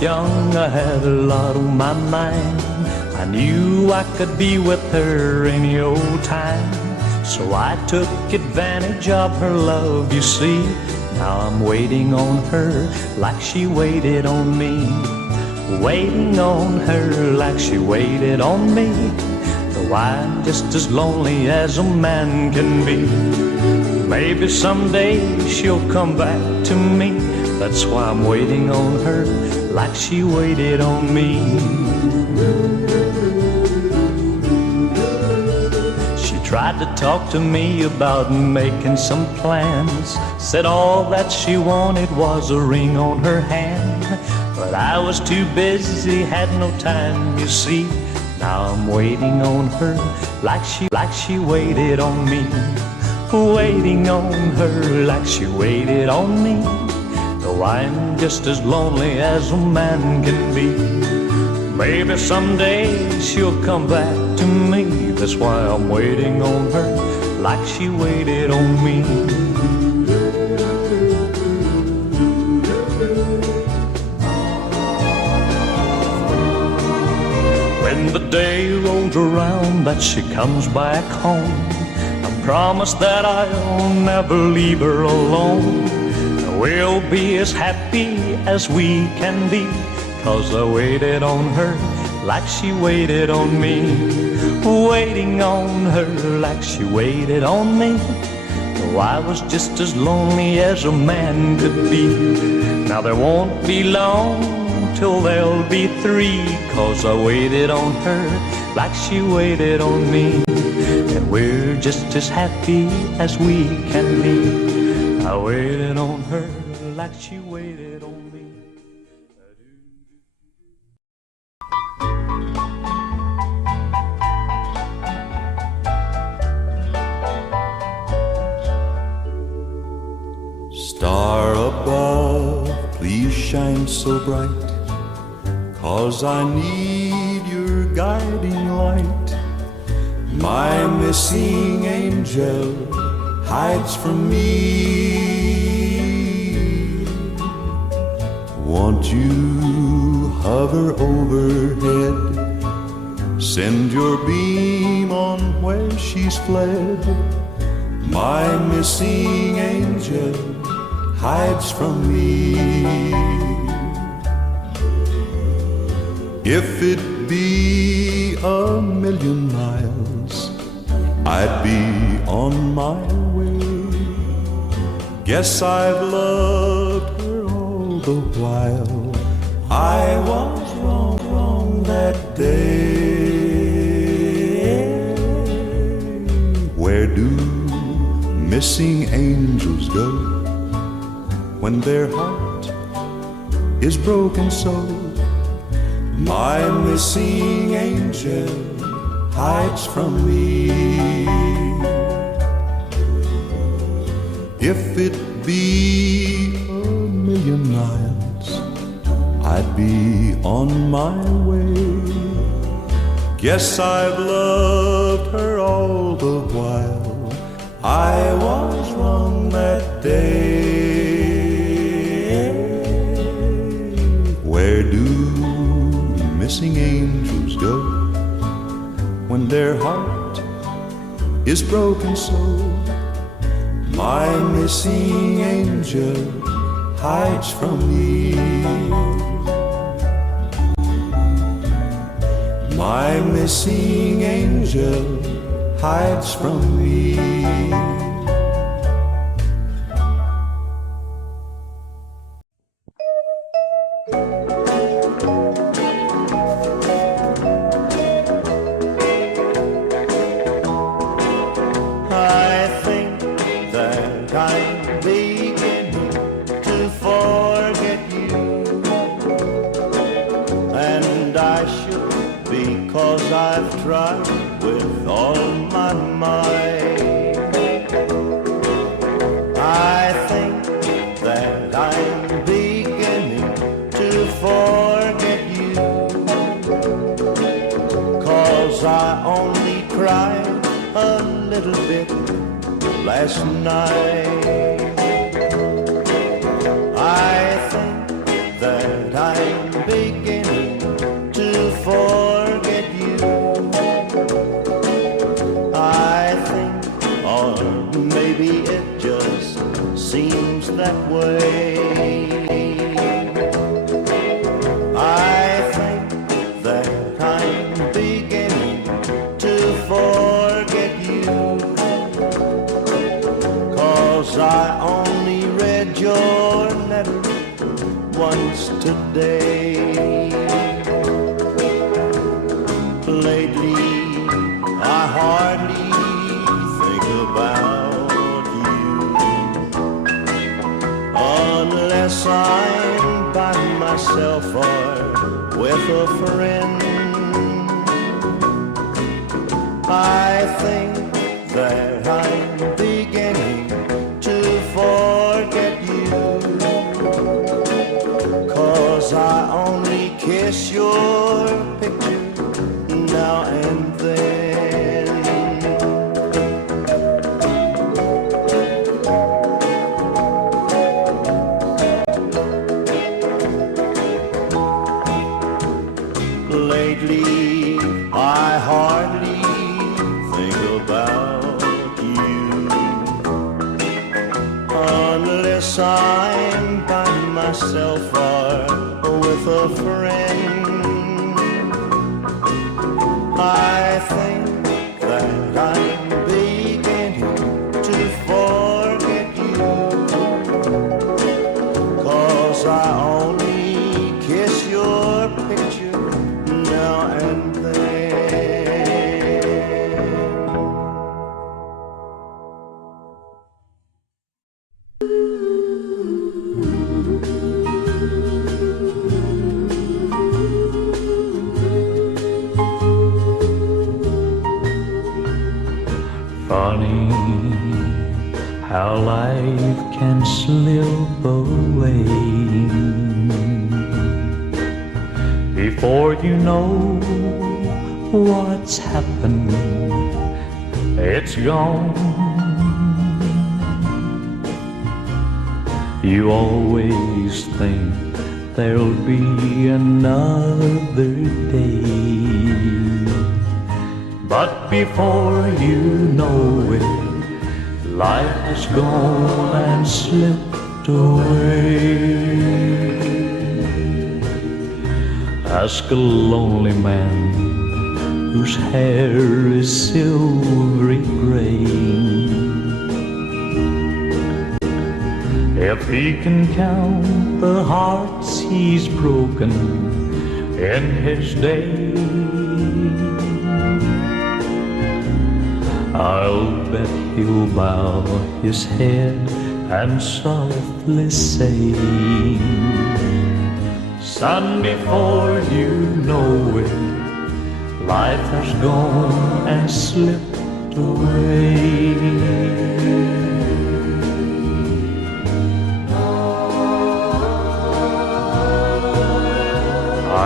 young, I had a lot on my mind. I knew I could be with her any old time, so I took advantage of her love, you see. Now I'm waiting on her like she waited on me, waiting on her like she waited on me. Though I'm just as lonely as a man can be. Maybe someday she'll come back to me. That's why I'm waiting on her like she waited on me. She tried to talk to me about making some plans, said all that she wanted was a ring on her hand. But I was too busy, had no time, you see. Now I'm waiting on her like she waited on me, waiting on her like she waited on me. Though I'm just as lonely as a man can be. Maybe someday she'll come back to me. That's why I'm waiting on her like she waited on me. When the day rolls around that she comes back home, I promise that I'll never leave her alone. We'll be as happy as we can be, 'cause I waited on her like she waited on me, waiting on her like she waited on me. Though I was just as lonely as a man could be. Now there won't be long till there'll be three, 'cause I waited on her like she waited on me. And we're just as happy as we can be. I waited on her like she waited on me. Star above, please shine so bright, 'cause I need your guiding light. My missing angel hides from me. Won't you hover overhead, send your beam on where she's fled. My missing angel hides from me. If it be 1,000,000 miles, I'd be on my way. Guess I've loved her all the while. I was wrong that day. Where do missing angels go when their heart is broken so? My missing angel hides from me. If it be 1,000,000 miles, I'd be on my way. Guess I've loved her all the while. I was wrong that day. Where do missing angels go when their heart is broken so? My missing angel hides from me. My missing angel hides from me. I've tried with all my might. I think that I'm beginning to forget you, 'cause I only cried a little bit last night. I think that I'm maybe it just seems that way. I think that I'm beginning to forget you, 'cause I only read your letter once today. Lately, I hardly think about you, unless I'm by myself or with a friend. I think that I'm beginning to forget you, 'cause I only kiss your picture now and then. Lately, I hardly think about you, unless I'm by myself or with a friend. I think that I'm beginning to forget you, 'cause I only kiss your picture now and then. Funny how life can slip away. Before you know what's happened, it's gone. You always think there'll be another day, but before you know it, life has gone and slipped away. Ask a lonely man whose hair is silvery gray if he can count the hearts he's broken in his day. I'll bet he'll bow his head and softly say, son, before you know it, life has gone and slipped away.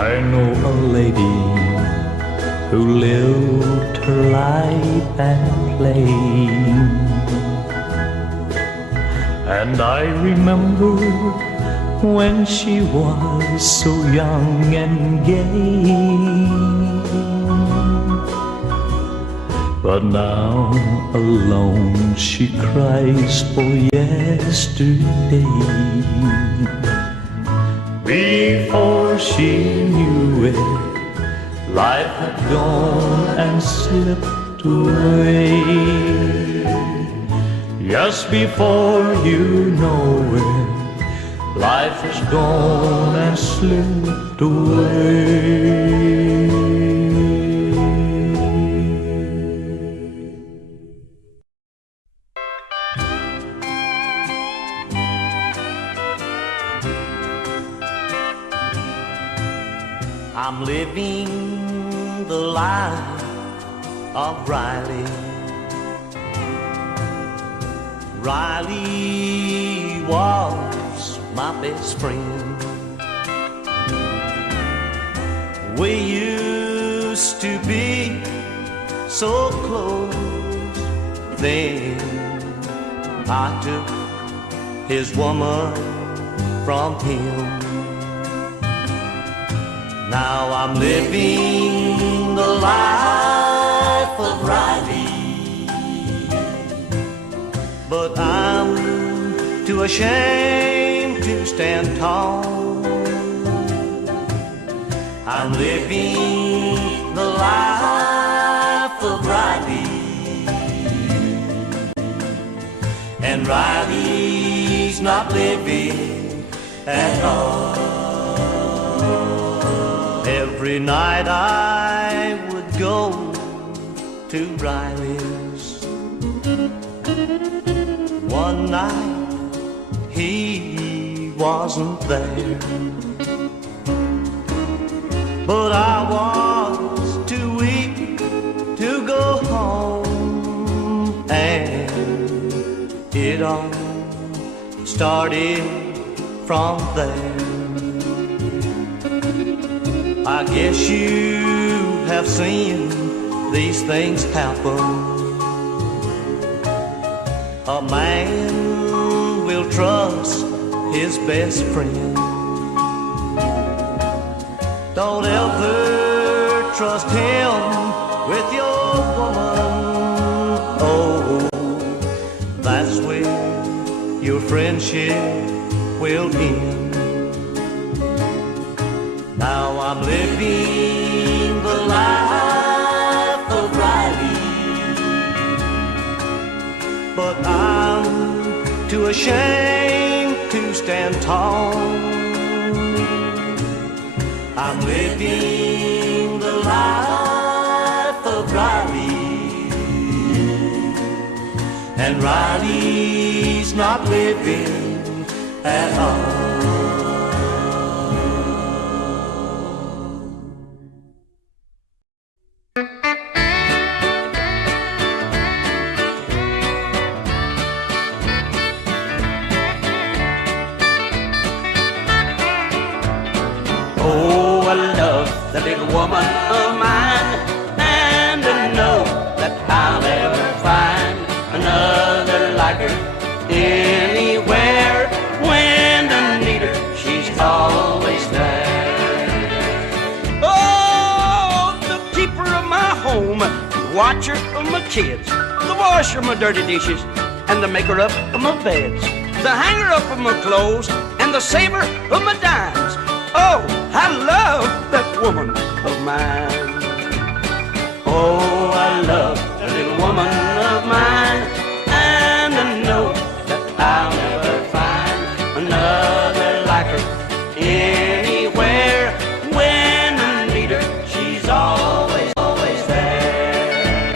I know a lady who lived her life and played, and I remember when she was so young and gay. But now alone she cries for yesterday. Before she knew it, life had gone and slipped away. Just before you know it, life is gone and slipped away. I'm living the life of Riley. Riley was my best friend. We used to be so close. Then I took his woman from him. Now I'm living the life of Riley. but I'm too ashamed to stand tall. I'm living the life of Riley, and Riley's not living at all. Every night I would go to Riley's. One night he wasn't there, but I was too weak to go home, and it all started from there. I guess you have seen these things happen. A man will trust his best friend. Don't ever trust him with your woman. Oh, that's where your friendship will end. Now I'm living the life of Riley, but I'm too ashamed to stand tall. I'm living the life of Riley, and Riley's not living at all. Oh, I love that little woman of mine, and I know that I'll never find another like her anywhere. When I need her, she's always there. Oh, the keeper of my home, the watcher of my kids, the washer of my dirty dishes, and the maker up of my beds, the hanger up of my clothes, and the saver of my dimes. Oh, I love that woman of mine. Oh, I love that little woman of mine, and I know that I'll never find another like her anywhere. When I need her, she's always, always there.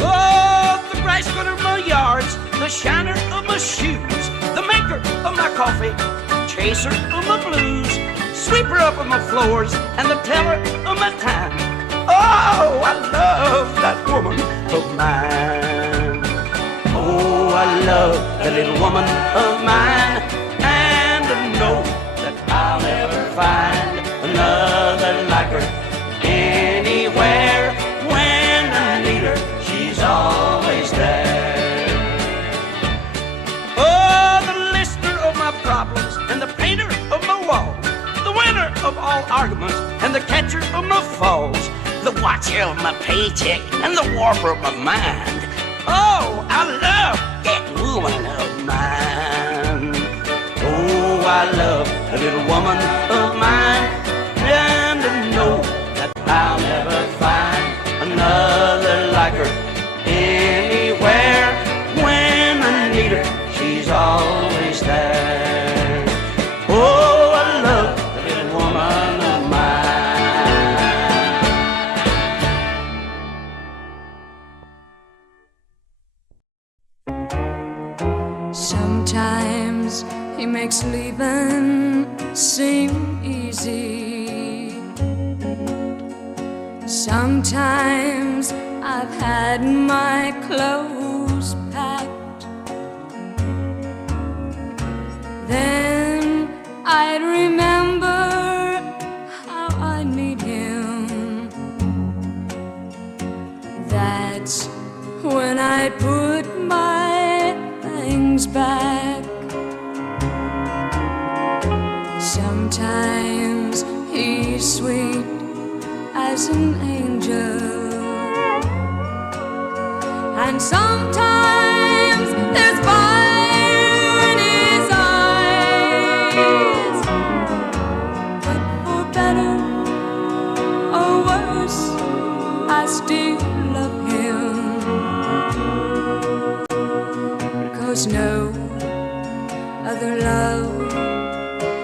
Oh, the grass cutter of my yards, the shiner of my shoes, the maker of my coffee, chaser of my blues, sweeper up of my floors, and the teller of my time. Oh, I love that woman of mine. Oh, I love that little woman of mine, and I know that I'll never find another like her anywhere. When I need her, she's always there. Oh, the listener of my problems, and the painter of my walls, the winner of all arguments, and the catcher of my falls, the watcher of my paycheck, and the warper of my mind. Oh, I love that woman of mine. Oh, I love the little woman of mine, and I know that I'll never find another like her anywhere. When I need her, she's always there. Oh, I love the little woman of mine. Sometimes he makes leaving seem easy. Sometimes I've had my clothes packed, then I'd remember how I need him. That's when I put my things back. Sometimes he's sweet as an angel, and sometimes 'cause no other love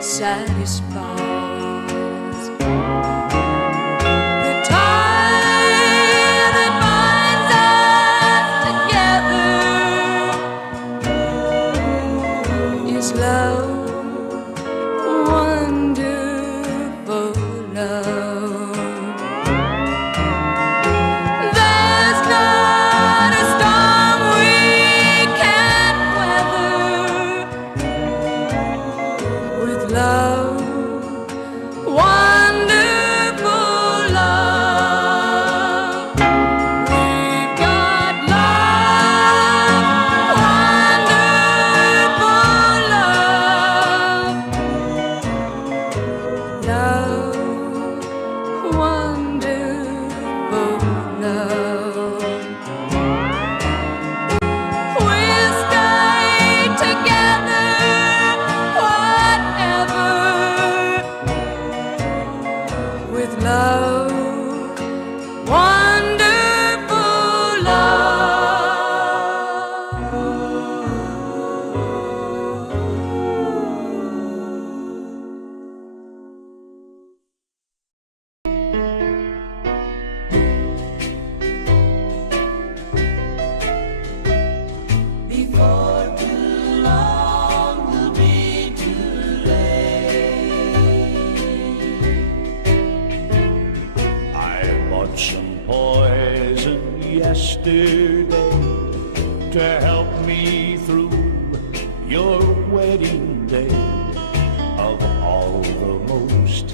satisfies. The tie that binds us together is love, wonderful love. There's not a storm we can't weather with love, wonderful love. We've got love, wonderful love. Love, wonderful love. We'll stay together, whatever, with love, wonderful love. Before too long will be too late. I bought some poison yesterday to help me through your wedding day. Of all the most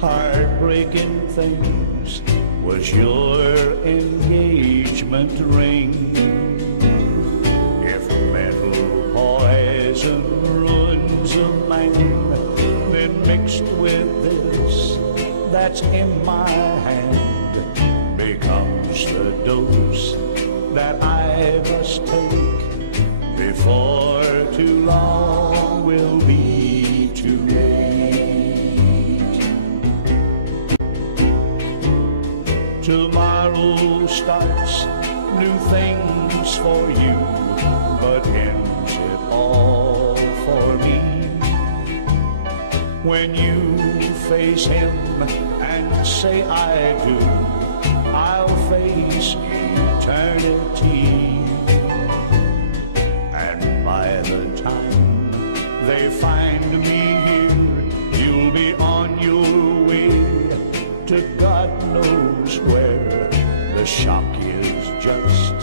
heartbreaking things was your engagement ring. If mental poison ruins a man, then mixed with this that's in my hand becomes the dose that I must take. Before too long will be too late. Tomorrow starts new things for you, but ends it all for me. When you face him and say I do, I'll face eternity. And by the time they find me here, you'll be on your way to God knows where. The shock is just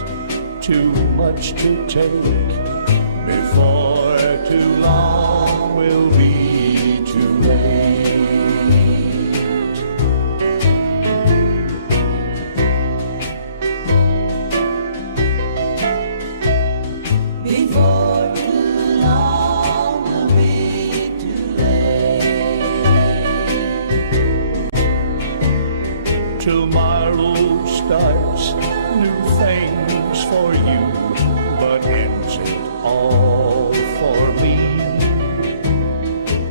too much to take. Before too long will be too late. Before too long will be too late. Tomorrow starts new things for you, but ends it all for me.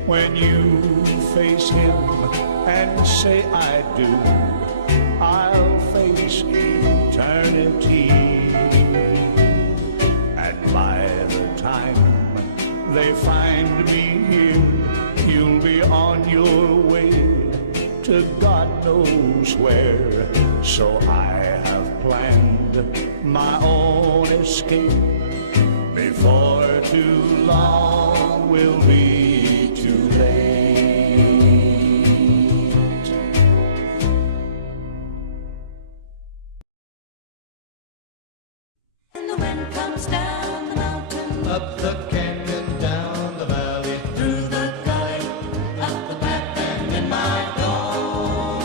When you face him and say I do, I'll face eternity. And by the time they find me here, you'll be on your way to God knows where. So I have planned my own escape. Before too long will be too late. And the wind comes down the mountain, Up the canyon, down the valley, through the gully, up the path and in my door.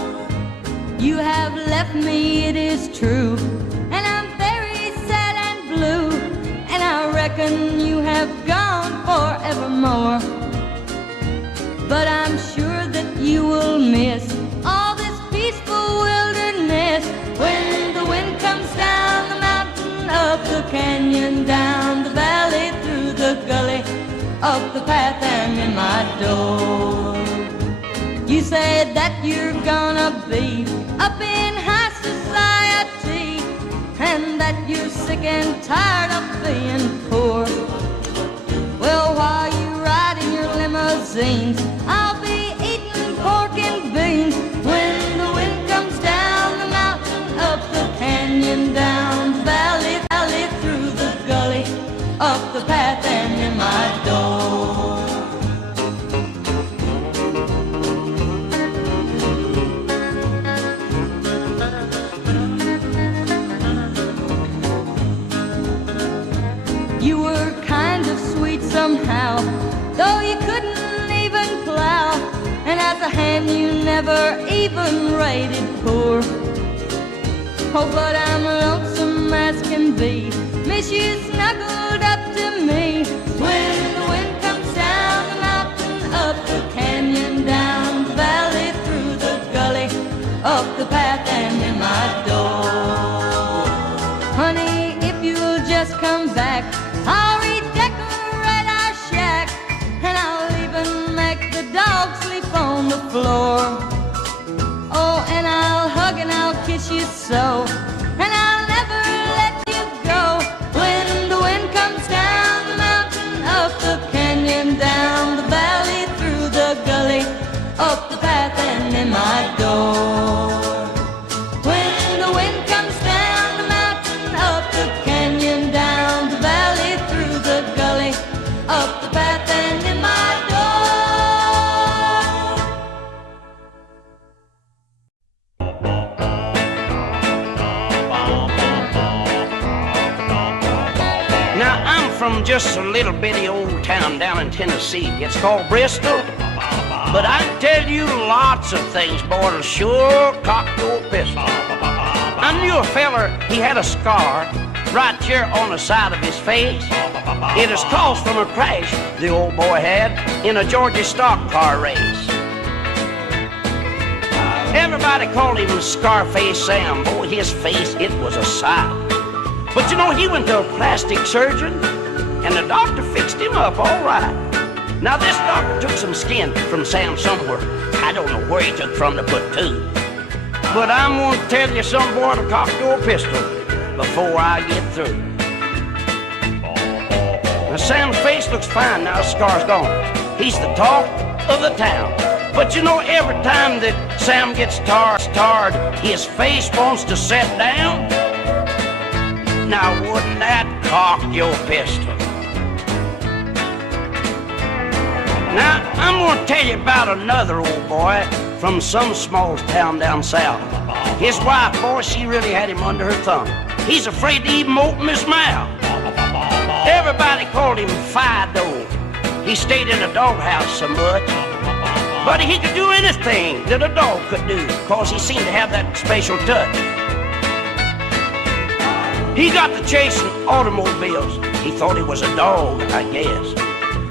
You have left me, it is true, and I'm very sad and blue, and I reckon you have gone forevermore. But I'm sure that you will miss all this peaceful wilderness when the wind comes down the mountain, up the canyon, down the valley, through the gully, up the path and in my door. You said that you're gonna be up in high society, and that you're sick and tired of being poor. scenes. I'll be eating pork and beans when the wind comes down the mountain, up the canyon, down the valley, valley, through the gully, up the path and in my door. You were kind of sweet somehow, though you couldn't even plow, and as a hand you never even rated poor. Oh, but I'm lonesome as can be, miss you snuggled up to me when the wind comes down the mountain, up the canyon, down the valley, through the gully, up the path and in my door. Honey, if you'll just come back, I'll redecorate our shack, and I'll even make the dog sleep on the floor. Oh, and I'll hug and I'll kiss you so, and I'll never let you go when the wind comes down the mountain, up the canyon, down the valley, through the gully, up the path and in my door. When the wind comes down the mountain, up the canyon, down the valley, through the gully, up the path and in my door. Now, I'm from just a little bitty old town down in Tennessee. It's called Bristol. But I can tell you lots of things, boy, that'll sure cock your pistol. I knew a feller, he had a scar right here on the side of his face. It is caused from a crash the old boy had in a Georgia stock car race. Everybody called him Scarface Sam. Boy, his face, it was a sight. But you know, he went to a plastic surgeon, and the doctor fixed him up all right. Now, this doctor took some skin from Sam somewhere. I don't know where he took from to put to. But I'm going to tell you some boy to cock your pistol before I get through. Now, Sam's face looks fine now, the scar's gone. He's the talk of the town. But you know, every time that Sam gets tired, his face wants to set down. Now, wouldn't that cock your pistol? Now, I'm going to tell you about another old boy from some small town down south. His wife, boy, she really had him under her thumb. He's afraid to even open his mouth. Everybody called him Fido. He stayed in a doghouse so much. But he could do anything that a dog could do, because he seemed to have that special touch. He got to chasing automobiles. He thought he was a dog, I guess.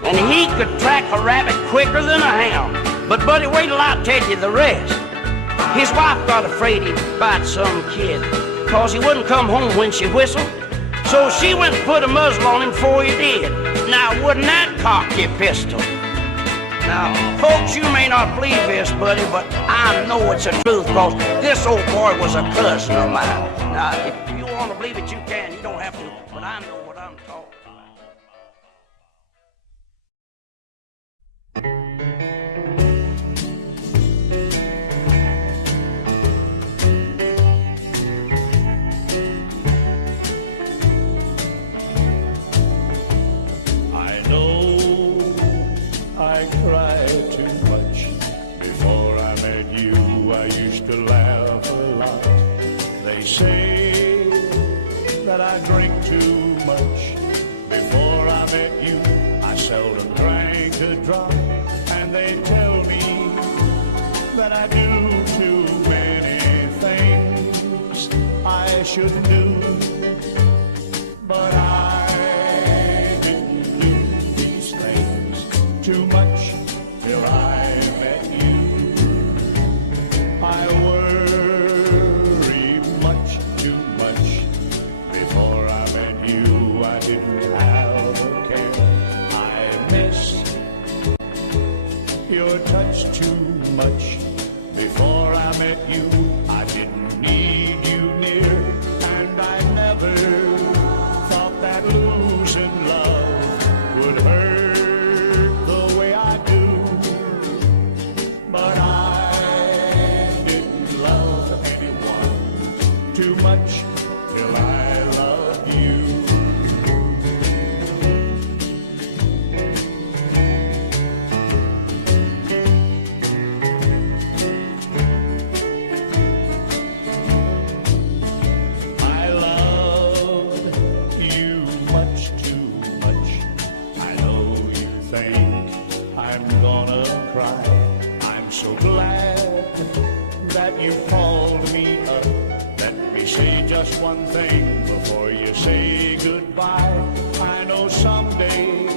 And he could track a rabbit quicker than a hound. But buddy, wait till I tell you the rest. His wife got afraid he'd bite some kid, cause he wouldn't come home when she whistled. So she went and put a muzzle on him before he did. Now, wouldn't that cock your pistol? Now, folks, you may not believe this, buddy, but I know it's the truth, cause this old boy was a cousin of mine. Now, if you want to believe it, you can. You don't have to, but I know what I'm talking about. I cried too much before I met you. I used to laugh a lot. They say that I drink too much. Before I met you, I seldom drank a drop. And they tell me that I do too many things I shouldn't do. But I didn't do these things too much till I met you. I worry much too much. Before I met you, I didn't have a care. I missed your touch too much. Before I met you, I didn't need you near. And I one thing before you say goodbye. I know someday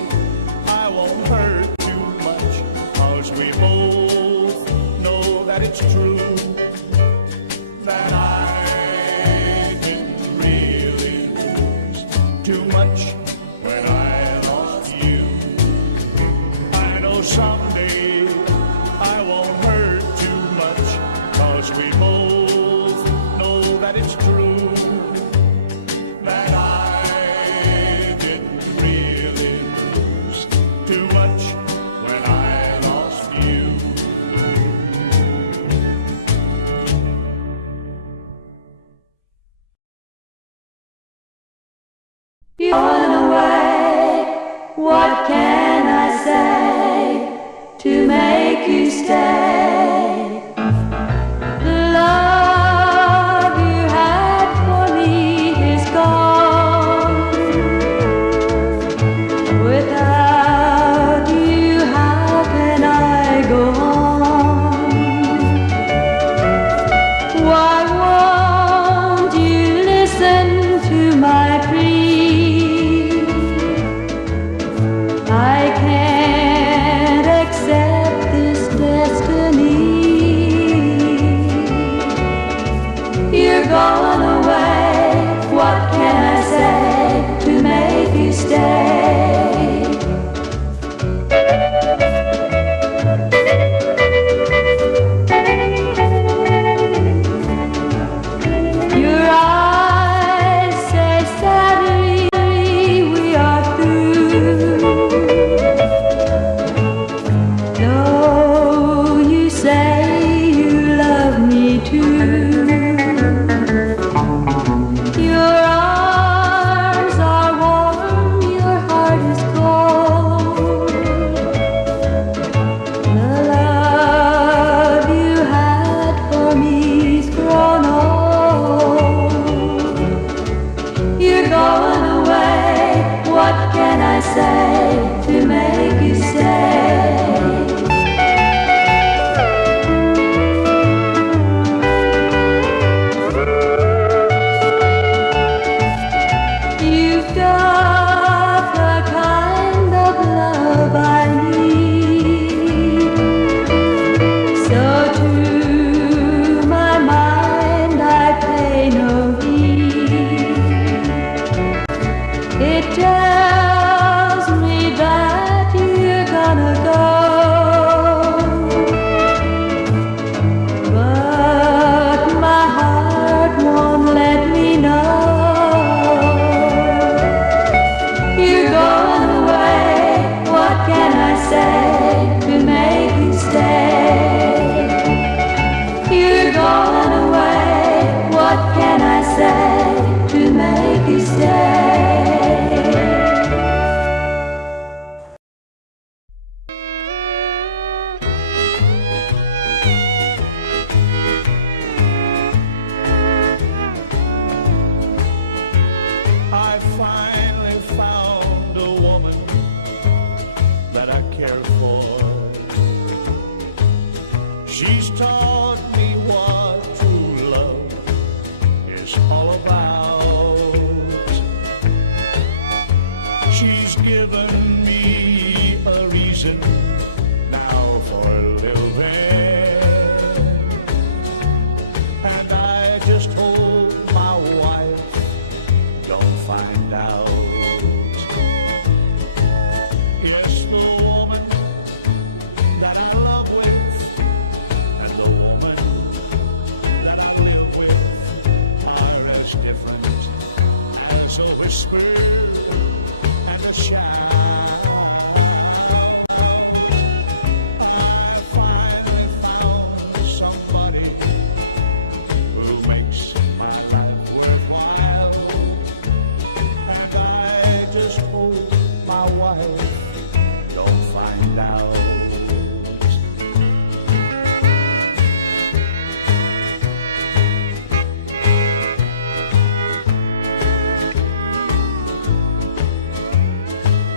I won't hurt too much, 'cause we both know that it's true, that I didn't really lose too much when I lost you. I know someday I won't hurt too much, 'cause we both know that it's true, that I didn't really lose too much when I lost you. You've gone away, what can I say to make you stay? The love you had for me is gone. Without you, how can I go on? Why won't you listen to my plea? I can't accept this destiny. You're gone away, what can I say to make you stay? Your eyes say sadly we are through. Though you say you love me too. Your arms are warm, your heart is cold. The love you had for me's grown old. You're going away, what can I say to make you stay? You've got the kind of love I need. So to my mind I pay no heed. It tells me that you're gonna go, but my heart won't let me know. You're going away, what can I say to make you stay? You're going away, what can I say to make you stay? I finally found a woman that I care for. She's taught me what true love is all about. She's given me a reason now for living, and I just hope my wife don't find out. Yes, the woman that I love with and the woman that I live with are as different as a whisper and a shout. I finally found somebody who makes my life worthwhile, and I just hope my wife don't find out.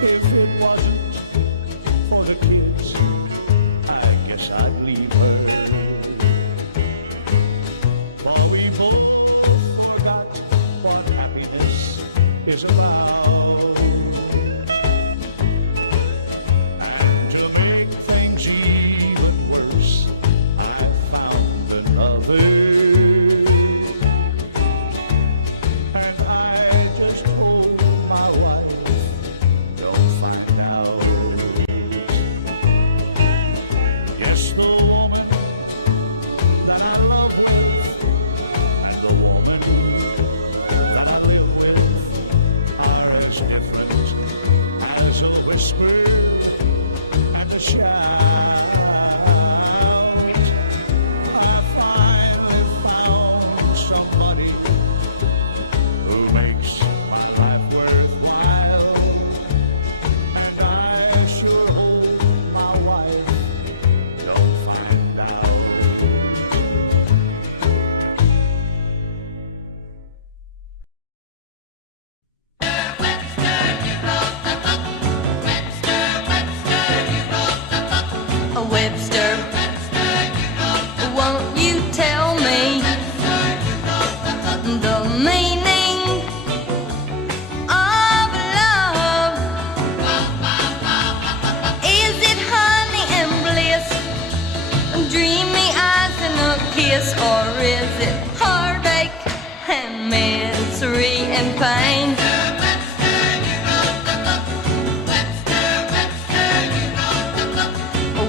If is about. And to make things even worse, I found another. And I just told my wife, don't find out. Yes, the woman that I love with and the woman that I live with are as different as a whisper and a shout. I finally found somebody who makes my life worthwhile, and I sure hope my wife don't find out. Webster, won't you tell me the meaning of love? Is it honey and bliss, dreamy eyes and a kiss, or is it heartache and misery and pain?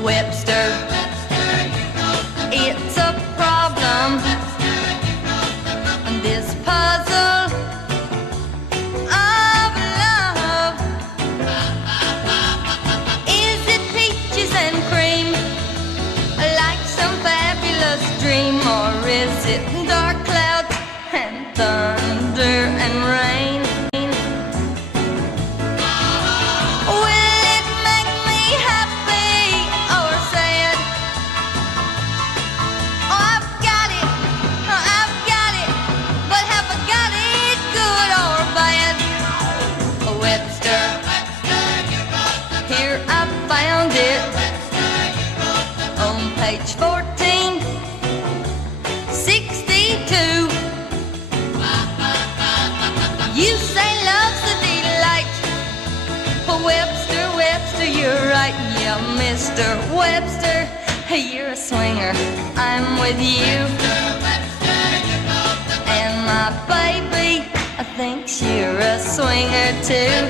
Webster, it's a problem, this puzzle of love. Is it peaches and cream, like some fabulous dream, or is it dark clouds and thunder and rain? Will it make me happy or sad? Oh, I've got it, but have I got it good or bad? Webster, here I found it on page 1462. You say love's a delight. Webster, Webster, you're right, yeah, Mr. Webster, you're a swinger, I'm with you. And my baby, I think you're a swinger too.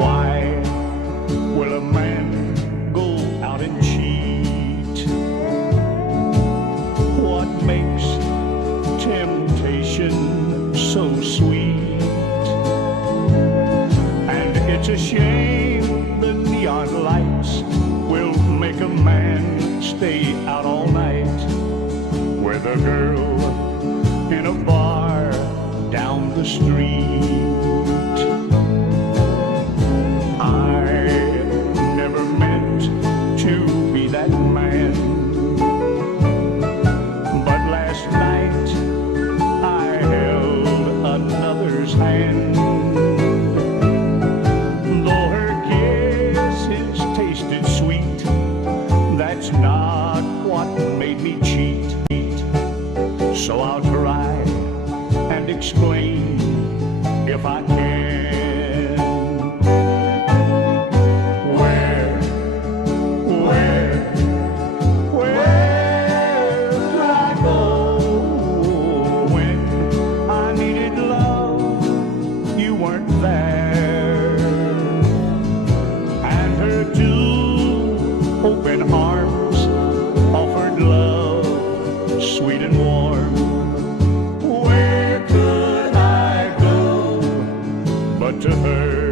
Why will a man go out and cheat? What makes temptation so sweet? And it's a shame the neon lights will make a man stay out all night with a girl in a bar down the street. I never meant to be that man, but last night I held another's hand. Though her kisses tasted sweet, that's not what made me cheat. So I'll try and explain if I can. Open arms offered love, sweet and warm. Where could I go but to her?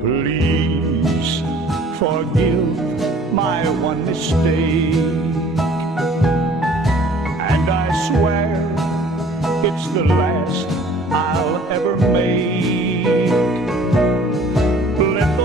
Please forgive my one mistake, and I swear it's the last I'll ever make. Let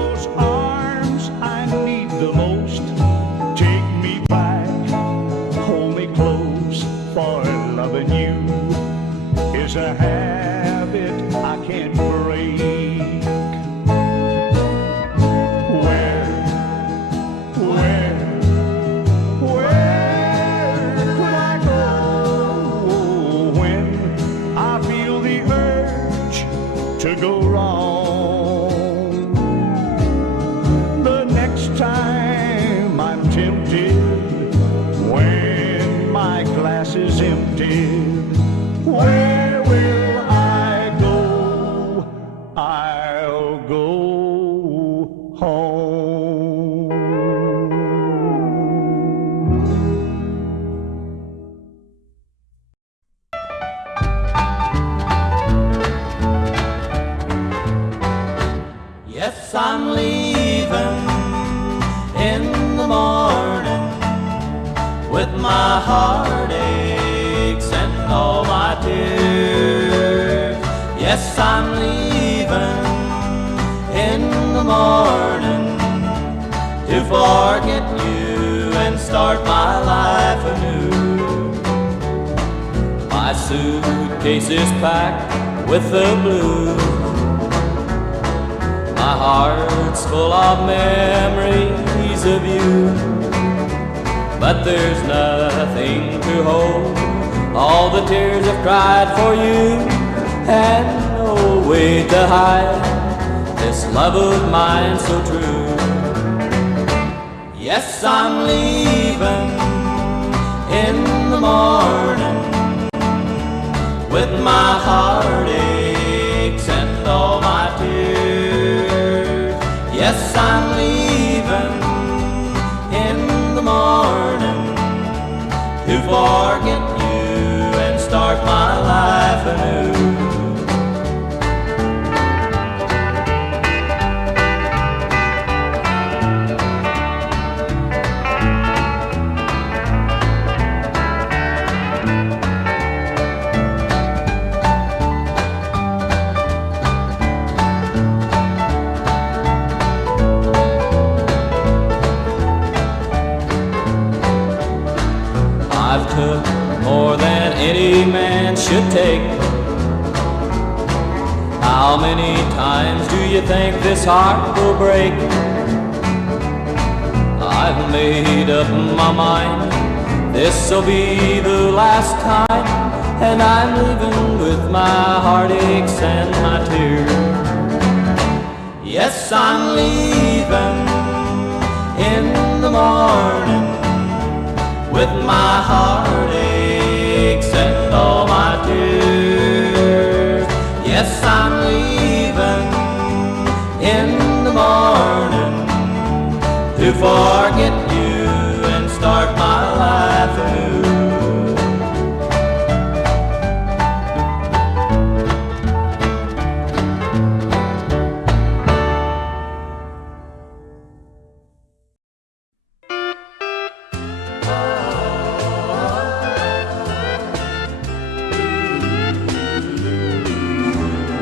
Yes, I'm leaving in the morning with my heartaches and all my tears. Yes, I'm leaving in the morning to forget you and start my life anew. My suitcase is packed with the blues. My heart's full of memories of you, but there's nothing to hold all the tears I've cried for you, and no way to hide this love of mine so true. Yes, I'm leaving in the morning with my heartaches and all my tears. Yes, I'm leaving in the morning to forget you and start my life anew. I've took more than any man should take. How many times do you think this heart will break? I've made up my mind, this'll be the last time, and I'm leaving with my heartaches and my tears. Yes, I'm leaving in the morning with my heartaches and all my tears. Yes, I'm leaving in the morning to forget you and start my life anew.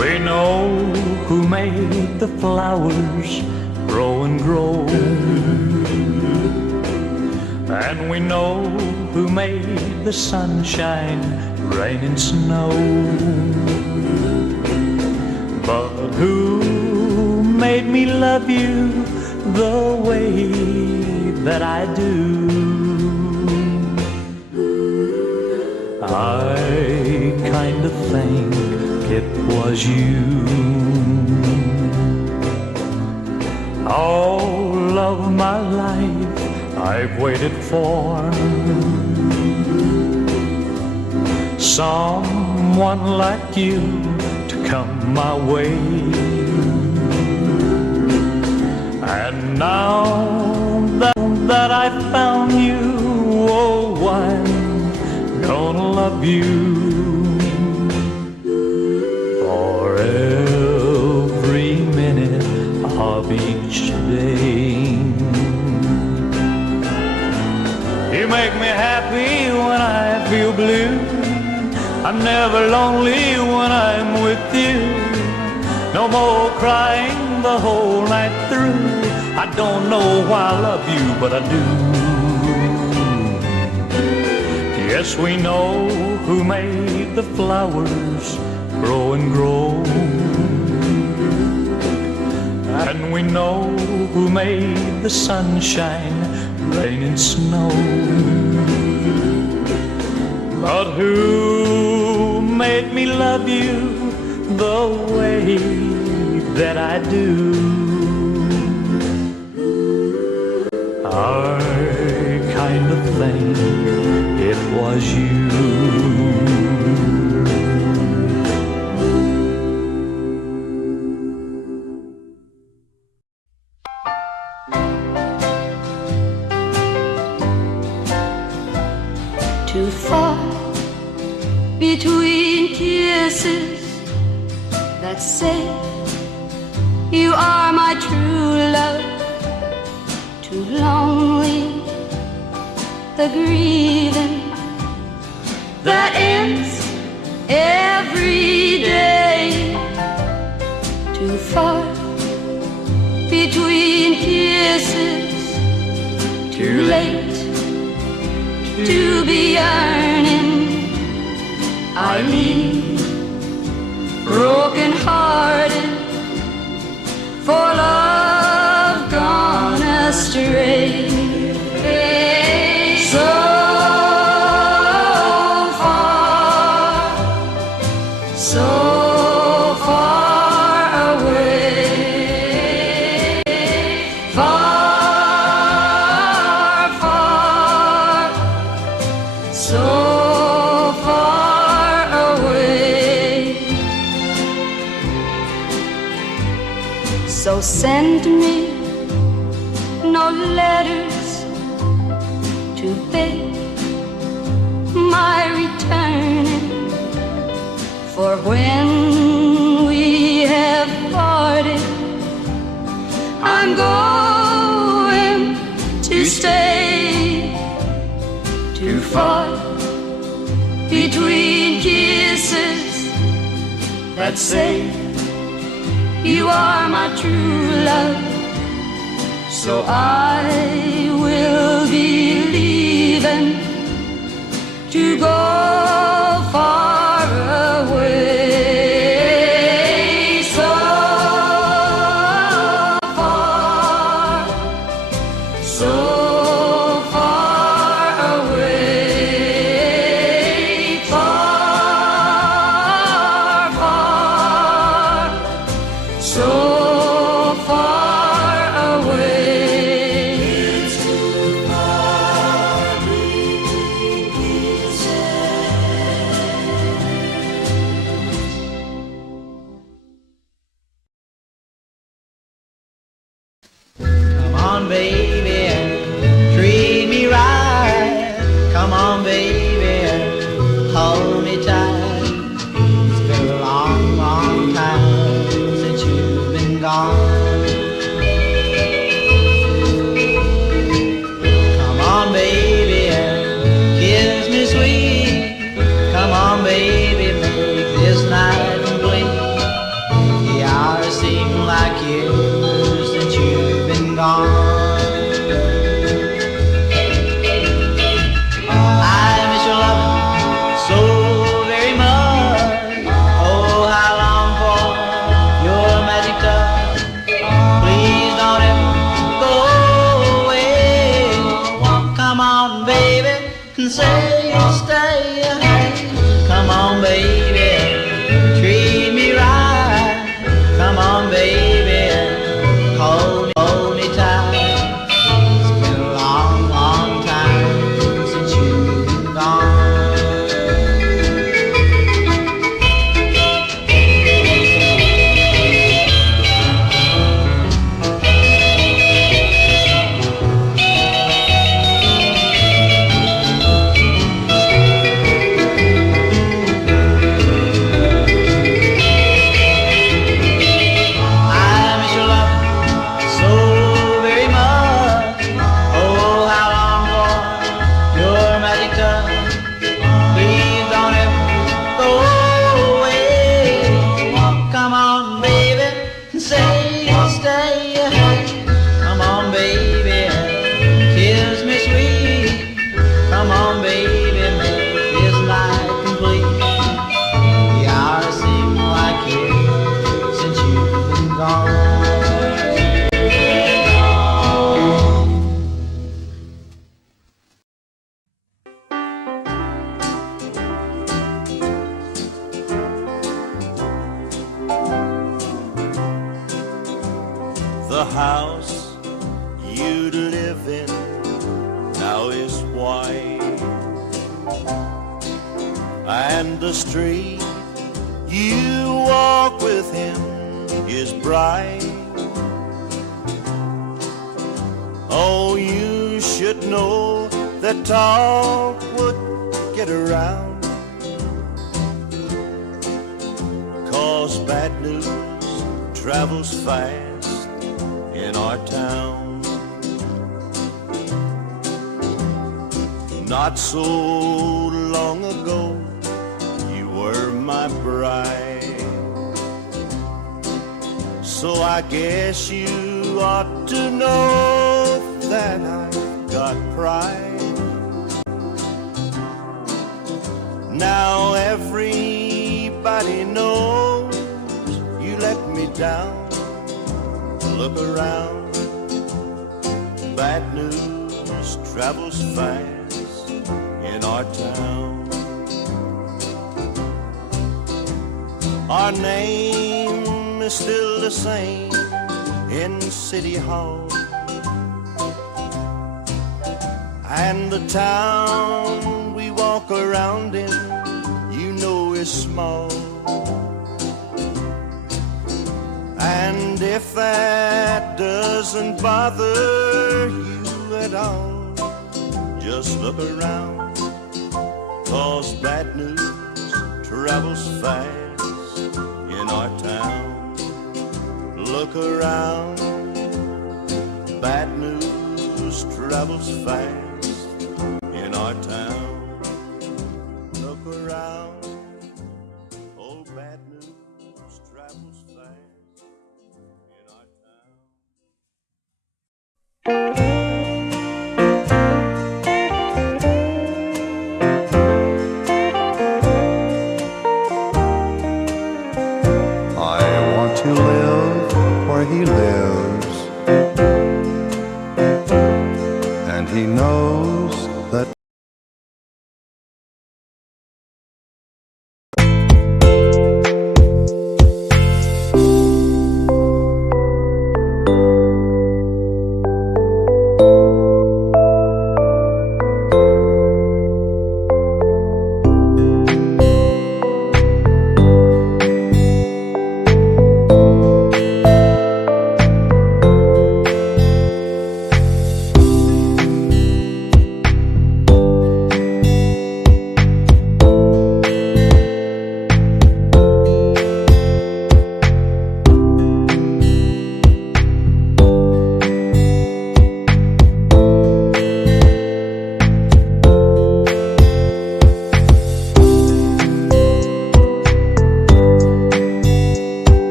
We know who made the flowers grow and grow, and we know who made the sunshine, rain and snow. But who made me love you the way that I do? I kind of think it was you. All of my life I've waited for someone like you to come my way. And now that I found you, oh, I'm gonna love you for every minute of each day. You make me happy when I feel blue. I'm never lonely when I'm with you. No more crying the whole night through. I don't know why I love you, but I do. Yes, we know who made the flowers grow and grow, and we know who made the sunshine, rain and snow. But who made me love you the way that I do? I kind of think it was you. Too far between kisses that say You are my true love, too lonely, the grieving that ends every day, too far between kisses, too late to be yearning. I leave broken hearted for love gone astray. So far, so far away, far, far, so far away. So send me no letters to beg my returning, for when we have parted, I'm going to stay too far between kisses that say you are my true love. So I will be leaving to go far away. So far, so far away, far, far, so far away. It's too far between Come on, baby, treat me right. Come on, baby, hold me tight. It's been a long, long time since you've been gone. Come on, baby, kiss me sweet. Come on, baby, make this night complete. The hours seem like years since you've been gone. I miss your loving so very much. Oh, how I long for your magic touch. Please don't ever go away. Come on, baby, and say you'll stay. Come on, baby, treat me right. Come on, baby, hold me tight. It's been a long, long time since you've been gone. I miss your love so very much. Oh, how I long for your magic touch. Please don't ever go away. Come on, baby, and say you'll stay. Come on, baby, kiss me sweet. Come on, baby, make this night complete. The hours seem like years since you've been gone. The house you'd live in now is white, and the street you walk with him is bright. Oh, you should know that talk would get around, 'cause bad news travels fast our town. Not so long ago, you were my bride. So I guess you ought to know that I've got pride. Now everybody knows you let me down. Look around, bad news travels fast in our town. Our name is still the same in City Hall, and the town we walk around in, you know, is small. And if that doesn't bother you at all, just look around, 'cause bad news travels fast in our town. Look around, bad news travels fast in our town. Look around, oh, bad news travels fast in our town. I want to live where he lives, and he knows that.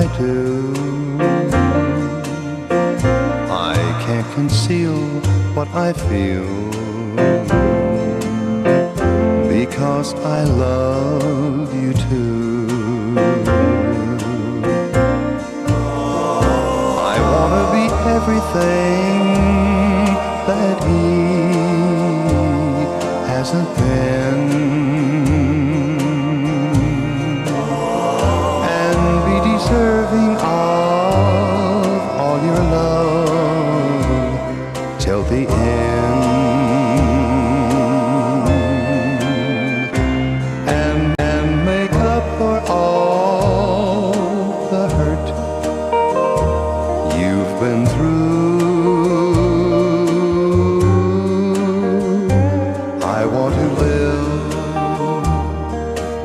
I do. I can't conceal what I feel, because I love you too. I want to be everything that he hasn't been, deserving of all your love till the end, and make up for all the hurt you've been through. I want to live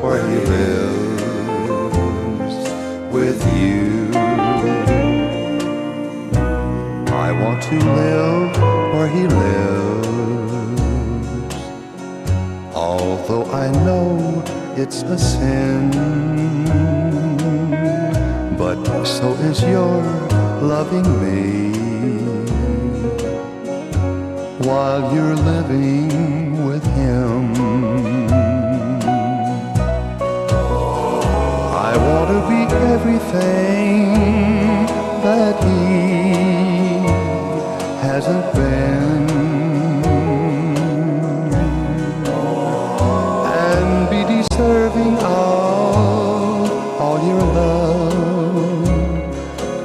where he lives with you. I want to live where he lives, although I know it's a sin, but so is your loving me while you're living with him. I want to be everything that he hasn't been, and be deserving of all your love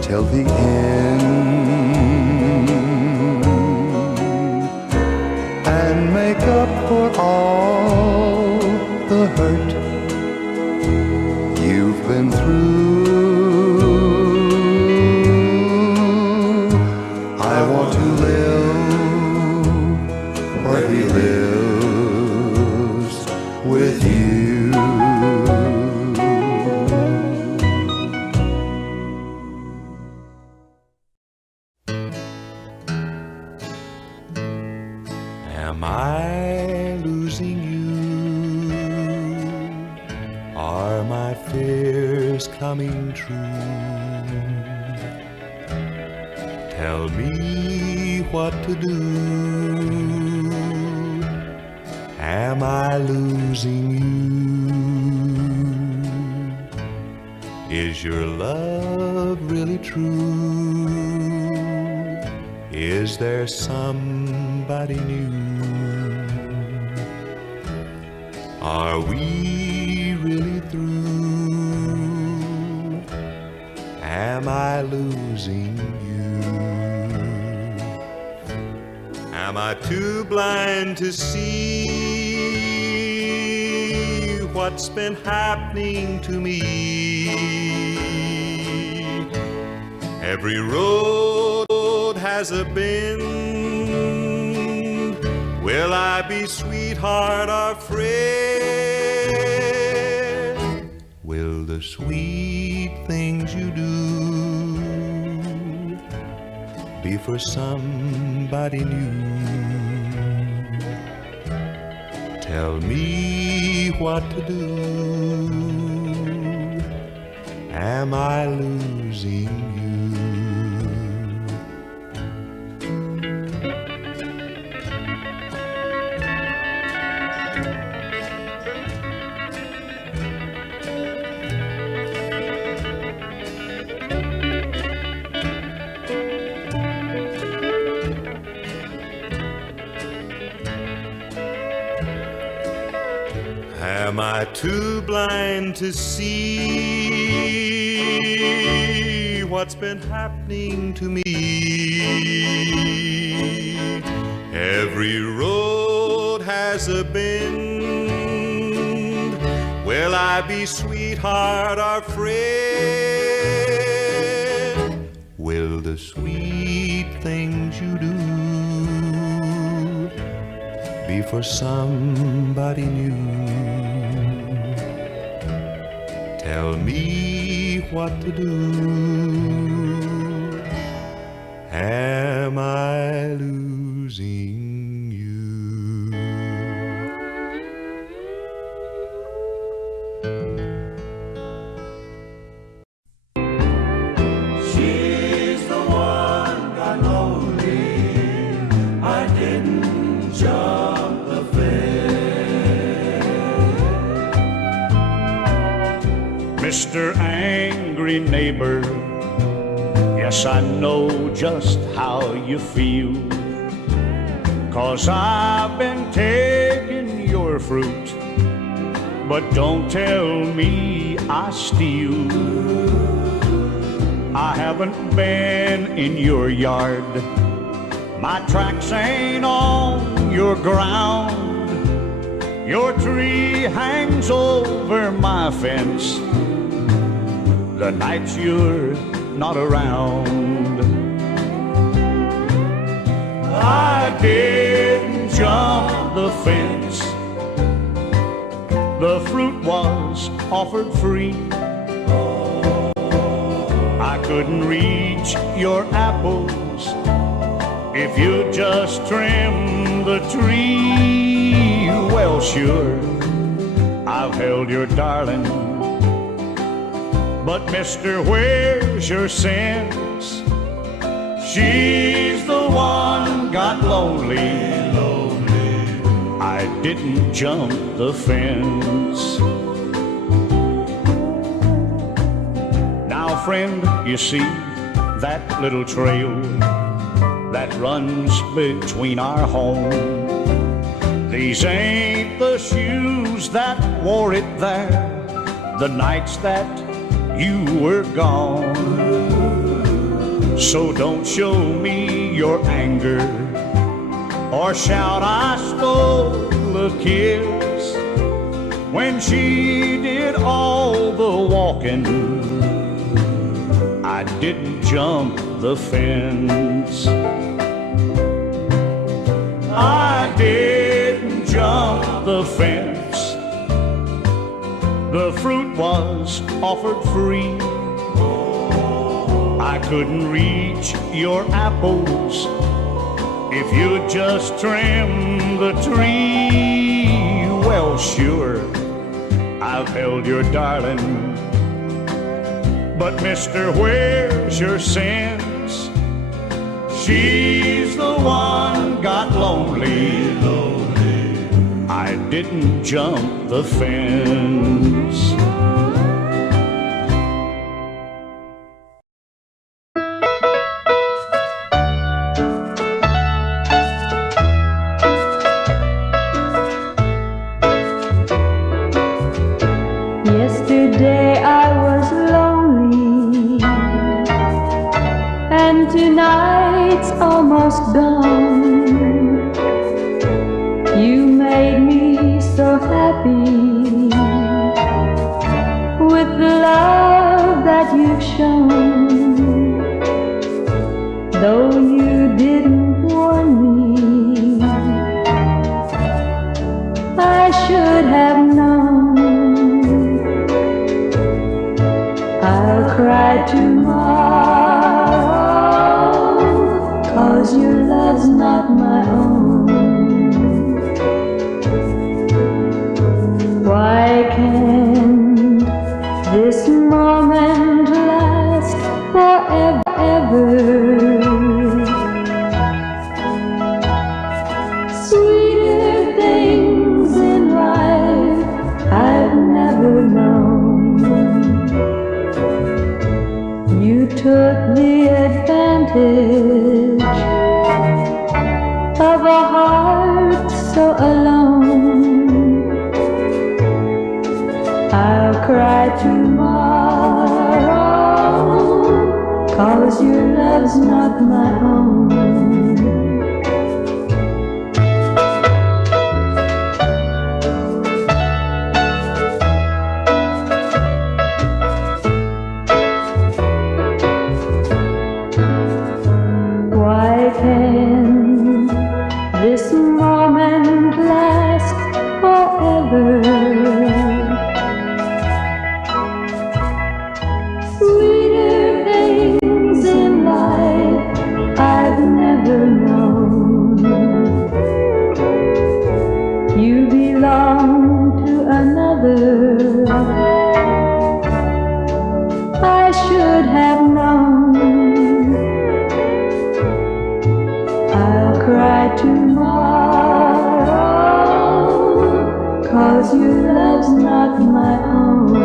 till the end, and make up for all the hurt you've been through. I want to live Am I losing you? Are my fears coming true? Tell me what to do. Am I losing you? Is your love really true? Is there somebody new? Are we really through? Am I losing you? Am I too blind to see what's been happening to me? Every road has a bend. Will I be sweetheart or friend? Will the sweet things you do be for somebody new? Tell me what to do. Am I losing you? Am I too blind to see what's been happening to me? Every road has a bend. Will I be sweetheart or friend? Will the sweet things you do be for somebody new? Tell me what to do. Am I losing you? She's the one got lonely. I didn't jump the fence. Mr. Angry Neighbor, yes, I know just how you feel. 'Cause I've been taking your fruit, but don't tell me I steal. I haven't been in your yard, my tracks ain't on your ground. Your tree hangs over my fence the nights you're not around. I didn't jump the fence. The fruit was offered free. I couldn't reach your apples if you just trim the tree. Well, sure, I've held your darling, but mister, where's your sense? She's the one got lonely. I didn't jump the fence. Now, friend, you see that little trail that runs between our home? These ain't the shoes that wore it there the nights that you were gone. So don't show me your anger or shout I stole a kiss when she did all the walking. I didn't jump the fence. I didn't jump the fence. The fruit was offered free. I couldn't reach your apples If you'd just trim the tree, well, sure, I've held your darling. But mister, where's your sense? She's the one got lonely. I didn't jump the fence. Yesterday I was lonely, and tonight's almost gone. You made me so happy with the love that you've shown. Though you didn't warn me, I should have known. I'll cry tomorrow, 'cause your love's not my own. Why can't this moment last forever? Sweeter things in life I've never known. You took the advantage of a heart so alone. I'll cry tomorrow, 'cause your love's not my own. Why can this moment last forever? Sweeter things in life I've never known. You belong to another. I should have known. I'll cry tomorrow, 'cause your love's not my own.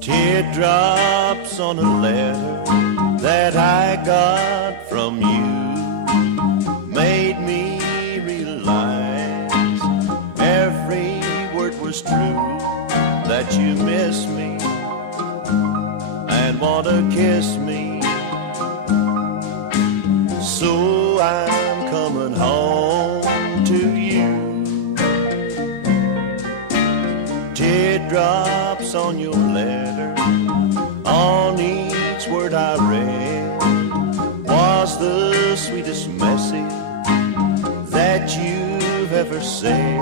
Teardrops on a letter that I got from you made me realize every word was true, that you miss me and want to kiss me. So I'm coming home to you. Teardrops on your letter, on each word I read was the sweetest message that you've ever said.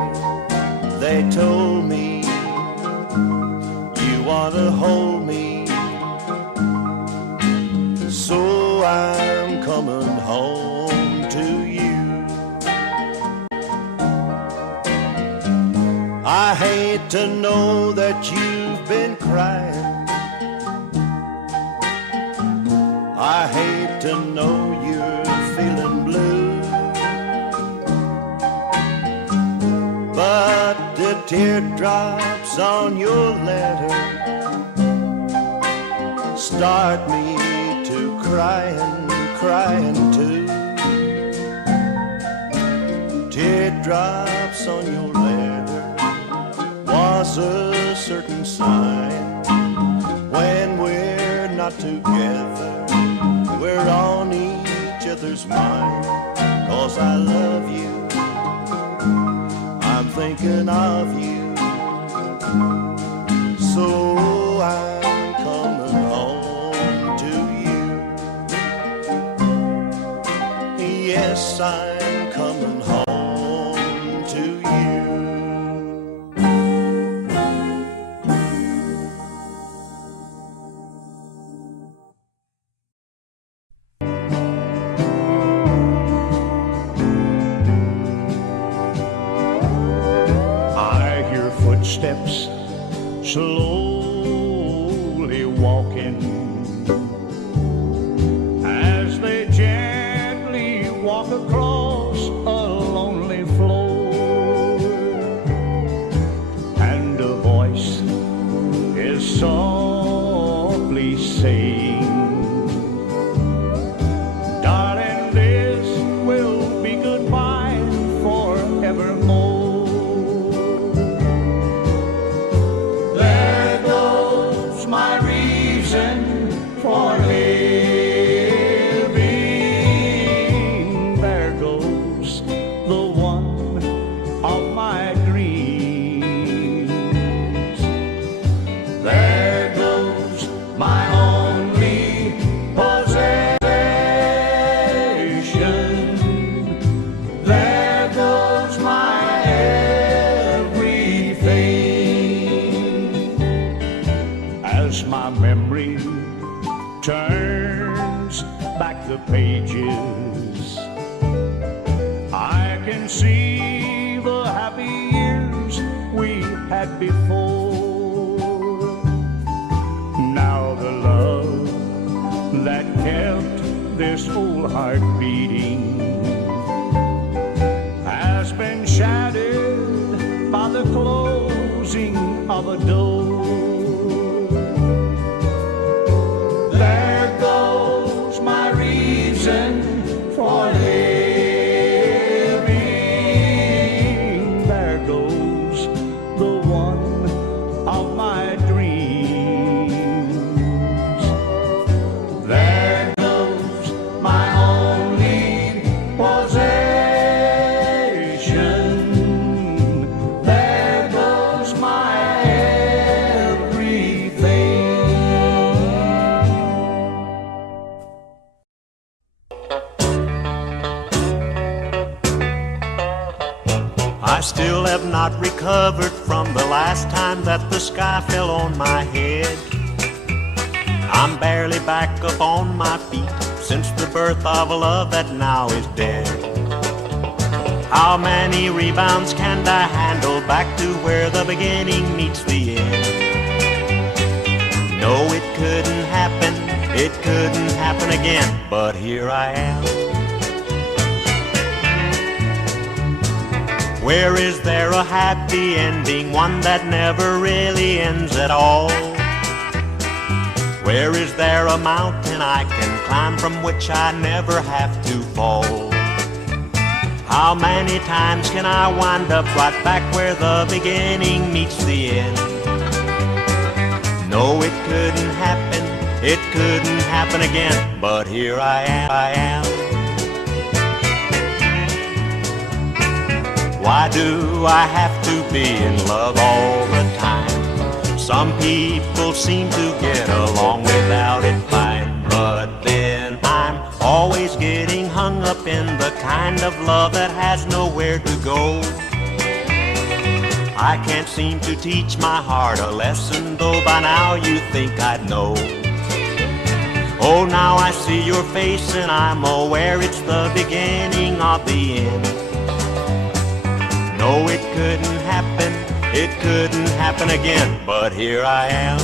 They told me you want to hold me, so I'm coming home to you. I hate to know that you've been crying. I hate to know you're feeling blue. But the teardrops on your letter start me to crying too. Teardrops on your letter was a certain sign. When we're not together, we're on each other's mind. 'Cause I love you, I'm thinking of you. So I'm coming home to you. Yes, I'm coming home to you. slowly walking as they gently walk across a lonely floor, and a voice is softly saying, darling, this will be goodbye forevermore. There goes my reason for living. There goes the one of my dreams. There goes my only possession. There goes my everything. As my memory turns back the pages, I can see the happy years we had before. Now the love that kept this old heart beating has been shattered by the closing of a door. There goes my reason for living. There goes the one of my dreams. There goes my only possession. There goes my everything. I still have not recovered from the last time that the sky fell on my head. I'm barely back up on my feet since the birth of a love that now is dead. How many rebounds can I handle back to where the beginning meets the end? No, it couldn't happen again, but here I am. Where is there a happy ending, one that never really ends at all? Where is there a mountain I can climb from which I never have to fall? How many times can I wind up right back where the beginning meets the end? No, it couldn't happen again, but here I am. Why do I have to be in love all the time? Some people seem to get along without it fine, but then I'm always getting hung up in the kind of love that has nowhere to go. I can't seem to teach my heart a lesson, though by now you think I'd know. Oh, now I see your face and I'm aware it's the beginning of the end. No, it couldn't happen again, but here I am.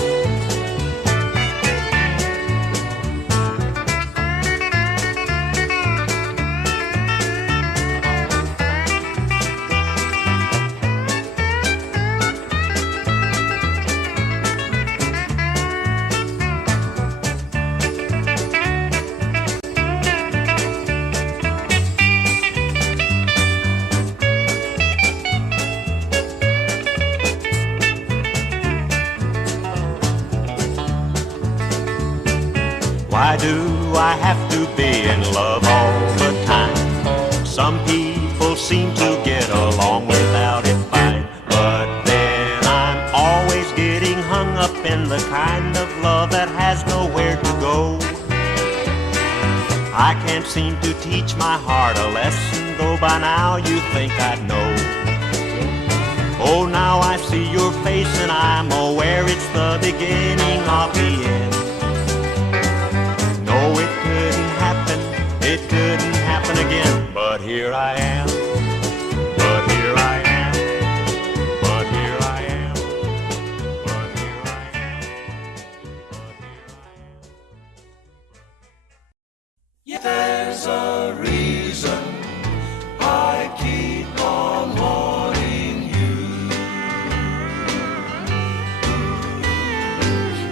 Why do I have to be in love all the time? Some people seem to get along without it fine, but then I'm always getting hung up in the kind of love that has nowhere to go. I can't seem to teach my heart a lesson, though by now you think I'd know. Oh, now I see your face and I'm aware it's the beginning of the end. No, it couldn't happen again, but here I am, but here I am, but here I am, but there's a reason I keep on wanting you.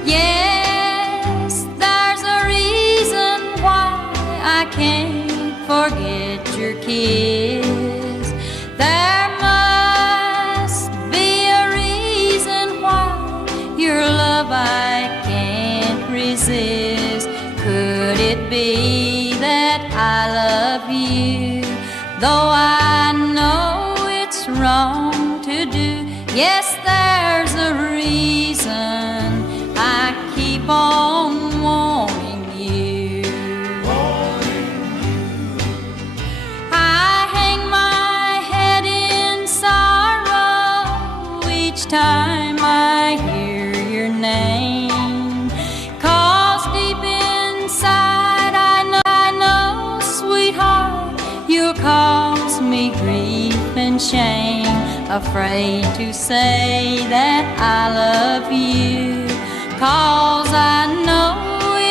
Yes, there's a reason why I can't forget your kiss. There must be a reason why your love I can't resist. Could it be that I love you, though I know it's wrong to do? Yes, there's a reason I keep on wanting you. I hang my head in sorrow each time I hear your name, 'cause deep inside I know, sweetheart, you'll cause me grief and shame. Afraid to say that I love you, 'cause I know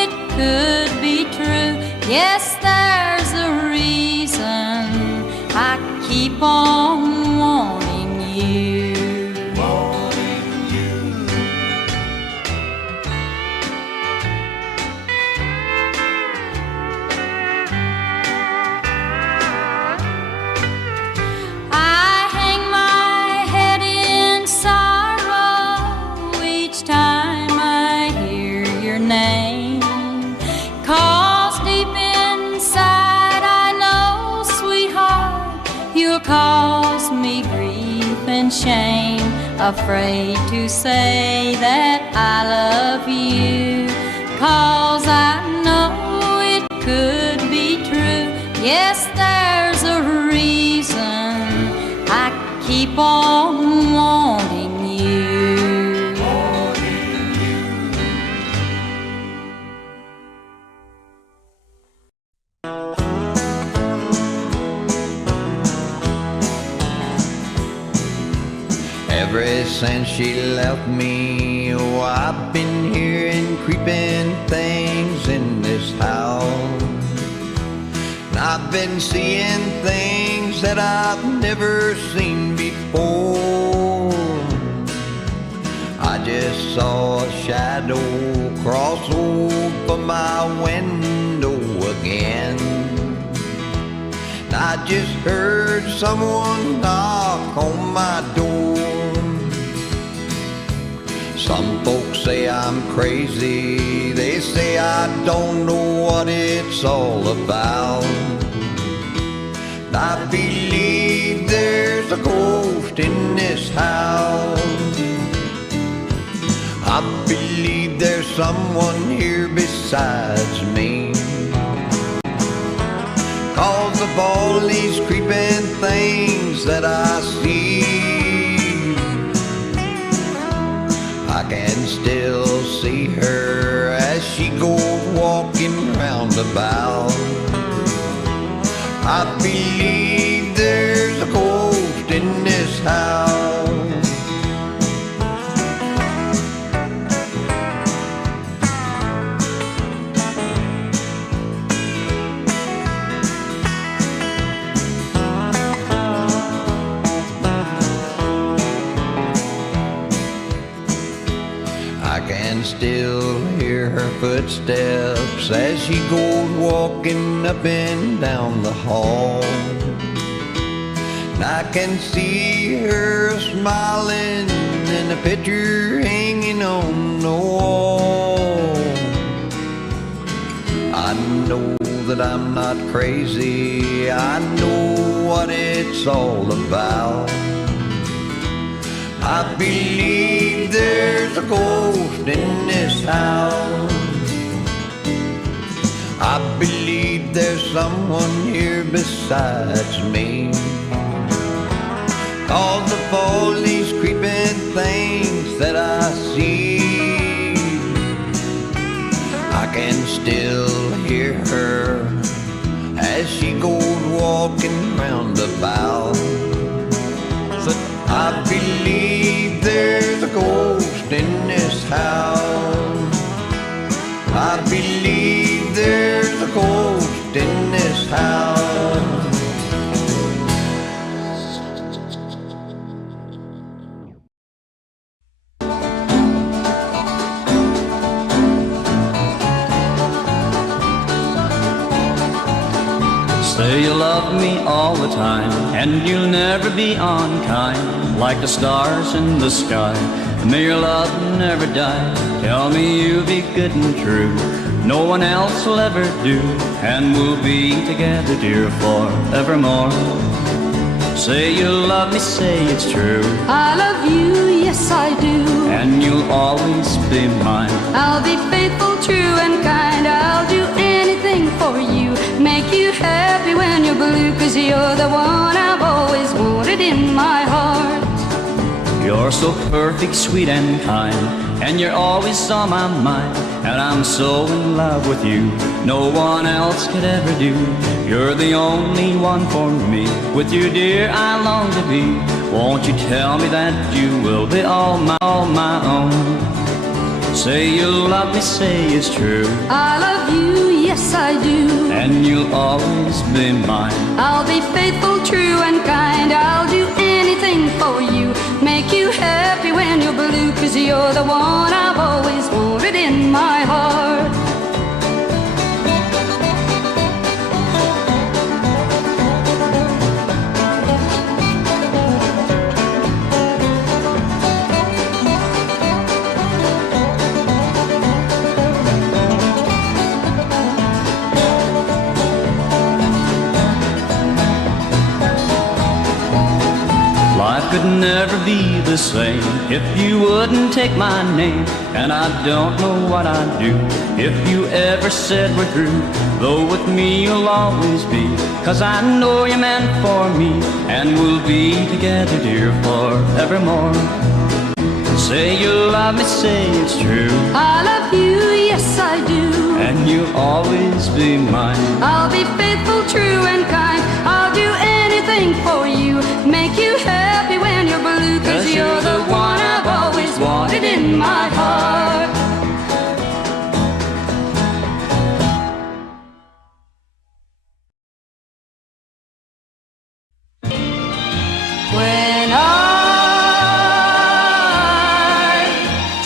it could be true. Yes, there's a reason I keep on wanting you. I hang my head in sorrow each time I hear your name, 'cause deep inside I know, sweetheart, you'll cause me grief and shame. Afraid to say that I love you, 'cause I know it could be true. Yes, there's a reason I keep on wanting you. Ever since she left me, oh, I've been hearing creeping things in this house. And I've been seeing things that I've never seen before. I just saw a shadow cross over my window again. I just heard someone knock on my door. Some folks say I'm crazy, they say I don't know what it's all about. I believe there's a ghost in this house. I believe there's someone here besides me. 'Cause of all these creeping things that I see, I can still see her as she goes walking roundabout. I believe there's a ghost in this house. I can still hear her footsteps as she goes walking up and down the hall. And I can see her smiling in a picture hanging on the wall. I know that I'm not crazy, I know what it's all about. I believe there's a ghost in this house. I believe there's someone here besides me. 'Cause of all these creeping things that I see, I can still hear her as she goes walking roundabout. I believe there's a ghost in this house. I believe there's a ghost in this Say you love me all the time, and you'll never be unkind, like the stars in the sky. May your love never die. Tell me you'll be good and true, no one else will ever do, and we'll be together, dear, forevermore. Say you love me, say it's true. I love you, yes I do. And you'll always be mine. I'll be faithful, true and kind. I'll do anything for you, make you happy when you're blue, 'cause you're the one I've always wanted in my heart. You're so perfect, sweet and kind, and you're always on my mind, and I'm so in love with you, no one else could ever do. You're the only one for me, with you dear I long to be. Won't you tell me that you will be all my own? Say you love me, say it's true. I love you, yes I do. And you'll always be mine. I'll be faithful, true and kind. I'll do anything for you, make you happy when you're blue, 'cause you're the one I've always wanted in my heart. Life could never be the same if you wouldn't take my name, and I don't know what I'd do if you ever said we're through. Though with me you'll always be, 'cause I know you're meant for me, and we'll be together, dear, forevermore. Say you love me, say it's true. I love you, yes I do. And you'll always be mine. I'll be faithful, true and kind. I'll do anything for you, make you happy when you're blue, 'cause you're the one I've always wanted in my heart. When I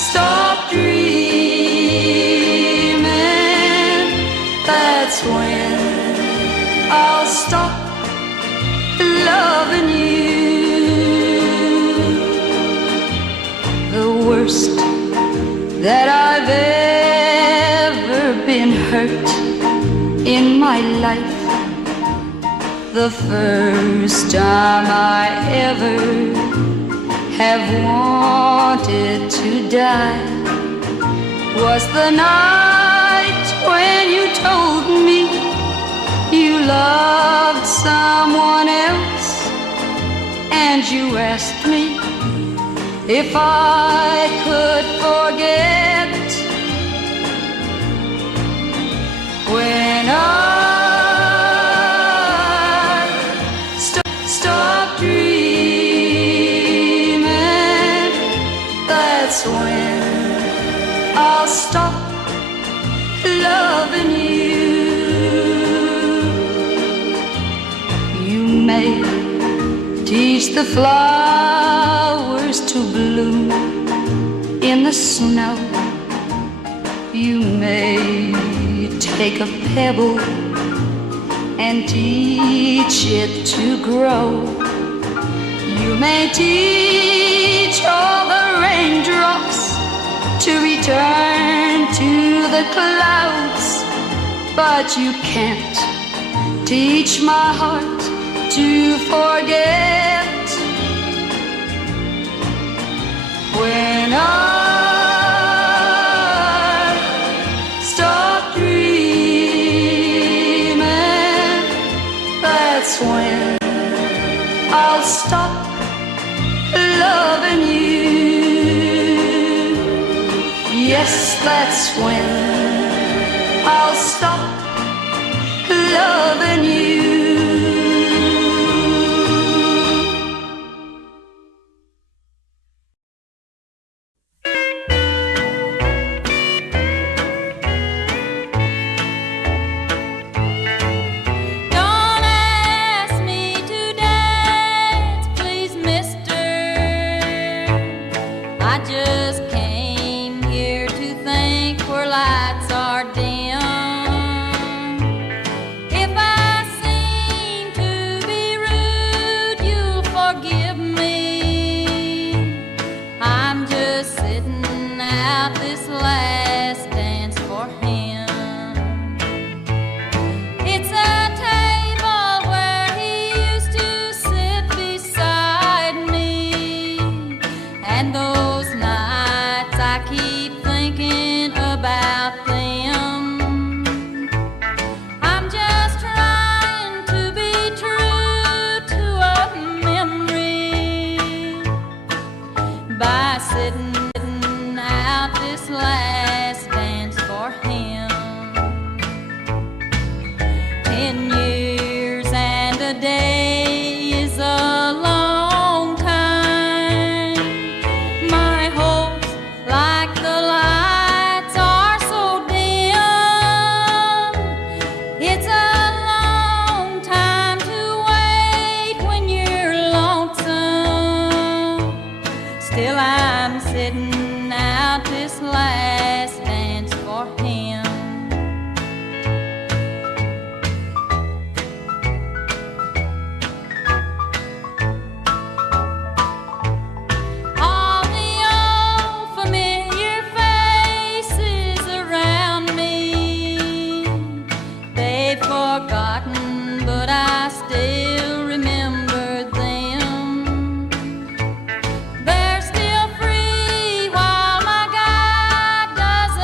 stop dreaming, that's when I'll stop loving you. The worst that I've ever been hurt in my life, the first time I ever have wanted to die, was the night when you told me you loved someone else, and you asked me if I could forget. When I stop dreaming, that's when I'll stop loving you. You may teach the flowers to bloom in the snow. You may take a pebble and teach it to grow. You may teach all the raindrops to return to the clouds, but you can't teach my heart to forget. When I stop dreaming, that's when I'll stop loving you. Yes, that's when I'll stop loving you. Lights are dim. If I sing keep thinking about them. I'm just trying to be true to a memory by sitting out this last dance for him. 10 years and a day is a long time. My hopes, like the lights, are so dim. It's a long time to wait when you're lonesome. Still I'm sitting out this last dance for him. All the old familiar faces around me, they've forgotten, but I still remember them. They're still free while my God does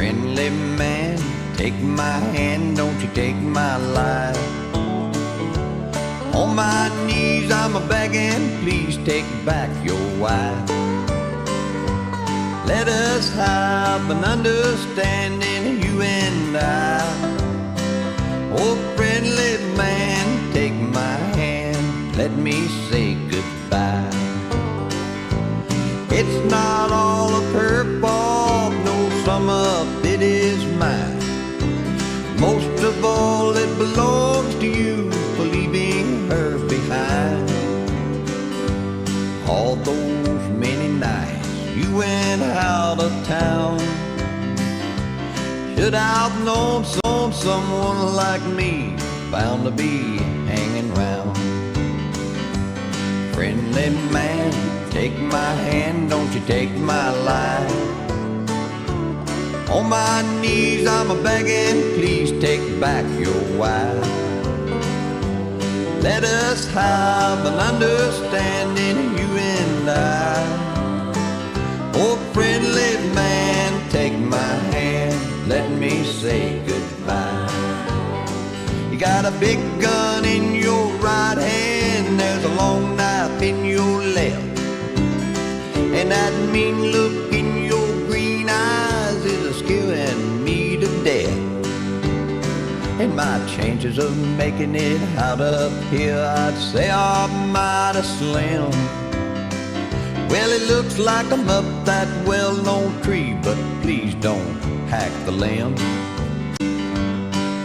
Friendly man, take my hand, don't you take my life. On my knees I'm a begging, please take back your wife. Let us have an understanding, you and I. Oh, friendly man, take my hand, let me say goodbye. It's not all of her fault, no, some of it is mine. Most of all, it belongs to you for leaving her behind. All those many nights you went out of town, should I've known someone like me bound to be hanging round. Friendly man, take my hand, don't you take my life. On my knees I'm a begging, please take back your wife. Let us have an understanding, you and I. Oh, friendly man, take my hand, let me say goodbye. You got a big gun in your right hand, there's a long knife in your left, and that mean look in your green eyes is a scaring me to death. And my chances of making it out up here, I'd say are mighty slim. Well, it looks like I'm up that well-known tree, but please don't hack the limb.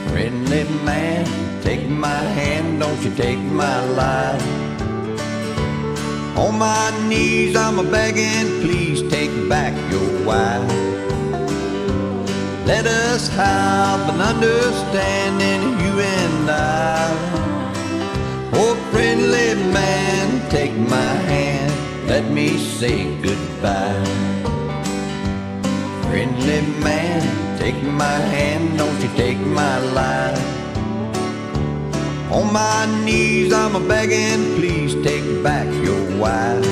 Friendly man, take my hand, don't you take my life. On my knees I'm a begging, please take back your wife. Let us have an understanding, you and I. Oh, friendly man, take my hand, let me say goodbye. Friendly man, take my hand, don't you take my life. On my knees I'm a begging, please take back your wife.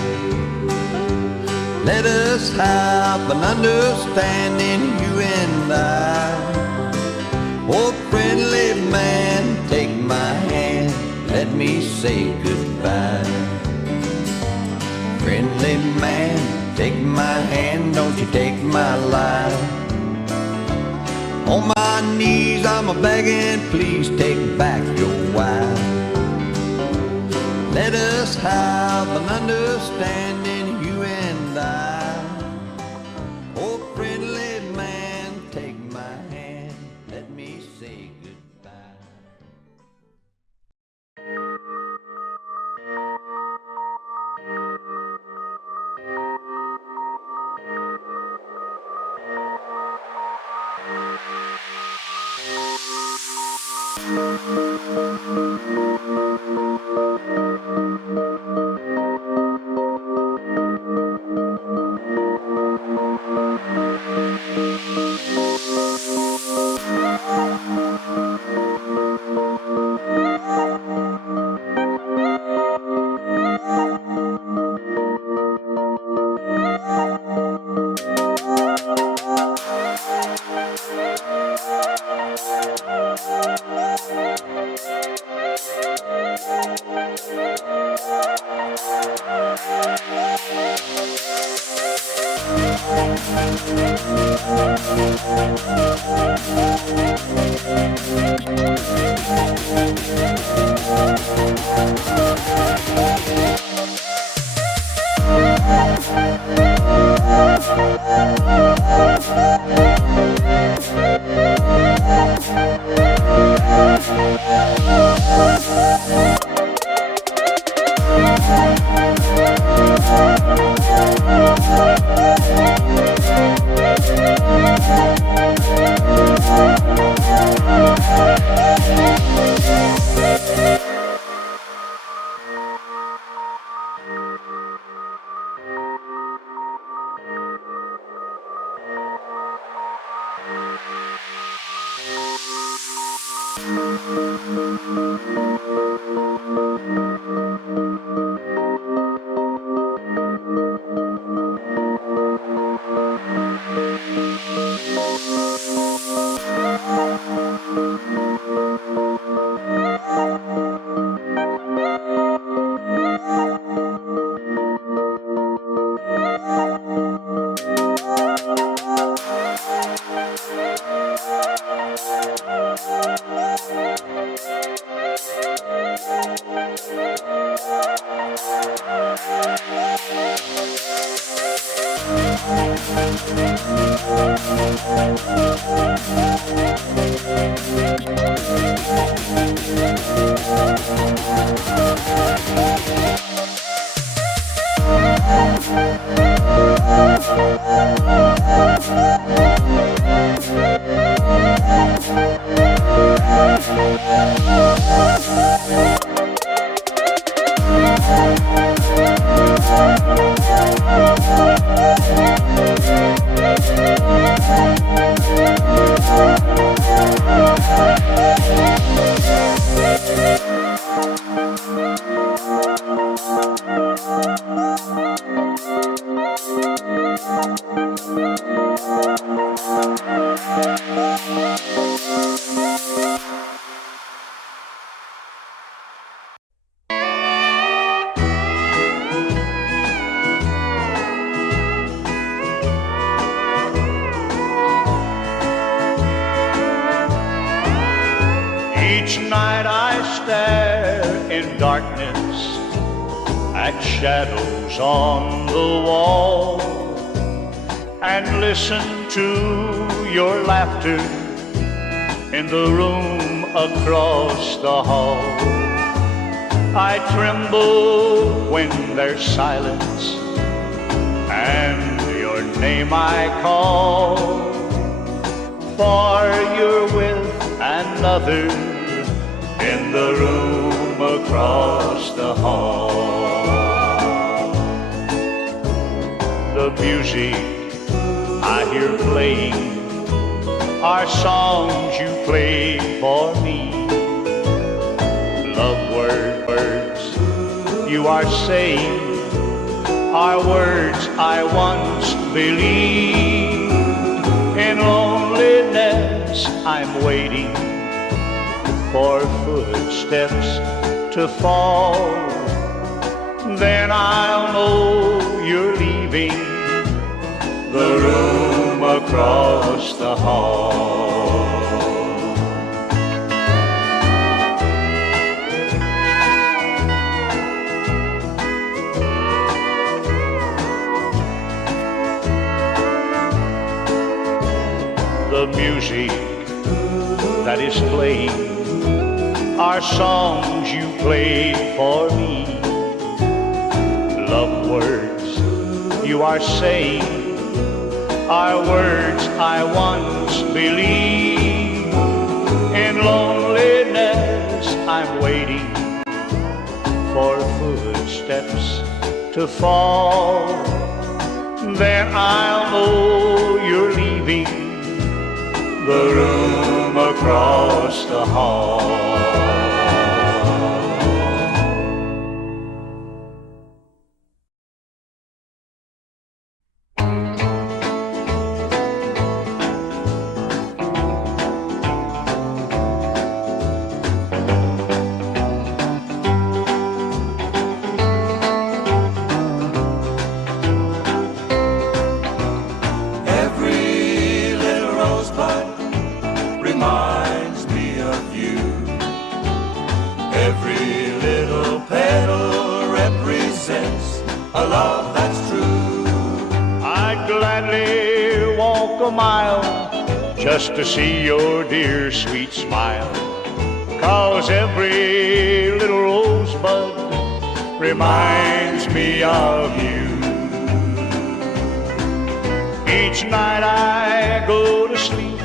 Let us have an understanding, you and I. Oh, friendly man, take my hand, let me say goodbye. Friendly man, take my hand, don't you take my life. On my knees I'm a begging, please take back your wife. Let us have an understanding, you and I. Oh, friendly man, take my hand, let me say goodbye. Each night I stare in darkness at shadows on the wall and listen to your laughter in the room across the hall. I tremble when there's silence and your name I call, for you're with another in the room across the hall. The music I hear playing are songs you played for me. Love words you are saying are words I once believed. In loneliness I'm waiting for footsteps to fall. Then I'll know you're leaving the room across the hall. The music that is playing are songs you played for me. Love words you are saying are words I once believed. In loneliness I'm waiting for footsteps to fall. Then I'll know you're leaving the room across the hall. A love that's true. I'd gladly walk a mile just to see your dear sweet smile, 'cause every little rosebud reminds me of you. Each night I go to sleep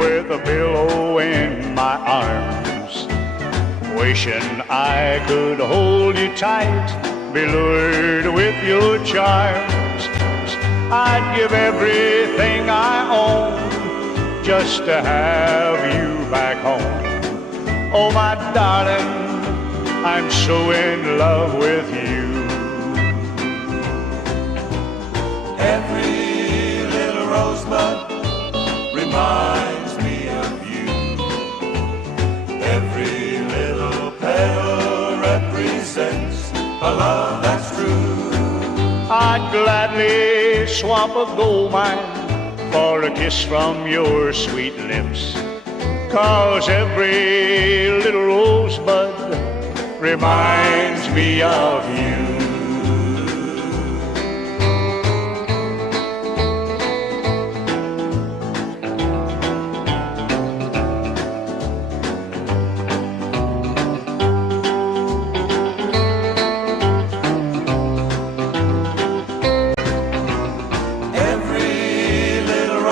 with a pillow in my arms, wishing I could hold you tight, be lured with your charms. I'd give everything I own just to have you back home. Oh, my darling, I'm so in love with you. Every little rosebud reminds me of you. Every little petal represents a love that's true. I'd gladly swap a gold mine for a kiss from your sweet lips, 'cause every little rosebud reminds me of you.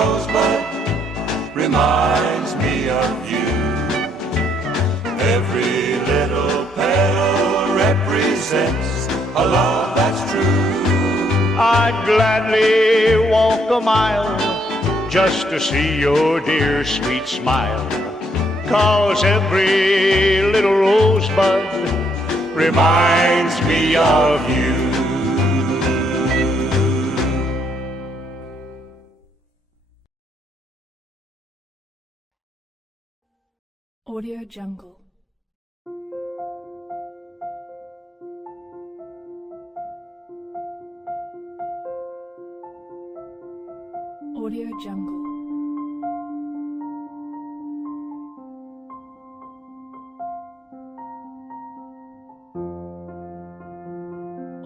rosebud reminds me of you. Every little petal represents a love that's true. I'd gladly walk a mile just to see your dear sweet smile, 'cause every little rosebud reminds me of you. Audio Jungle. Audio Jungle.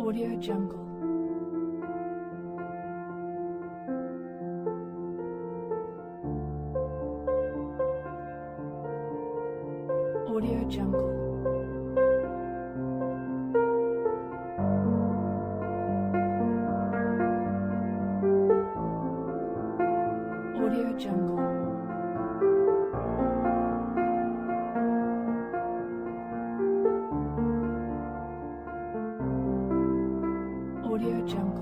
Audio Jungle. Audio Jungle. Audio Jungle. Audio Jungle.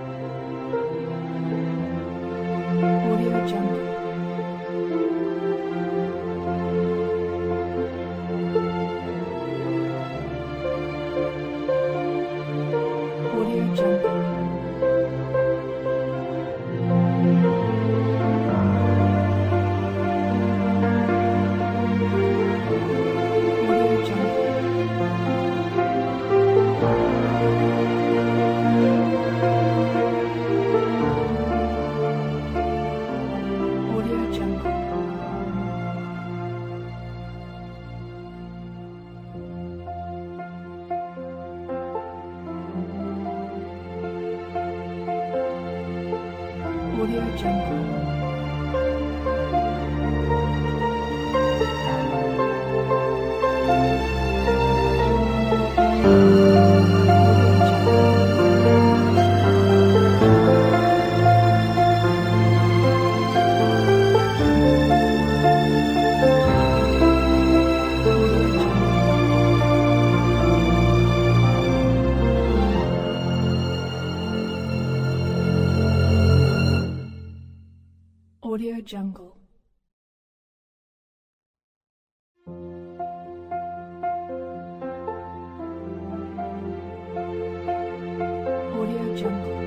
Audio Jungle. Audio Jungle. Audio Jungle. Audio Jungle. Audio Jungle. Audio Jungle. Audio Jungle. Audio Jungle.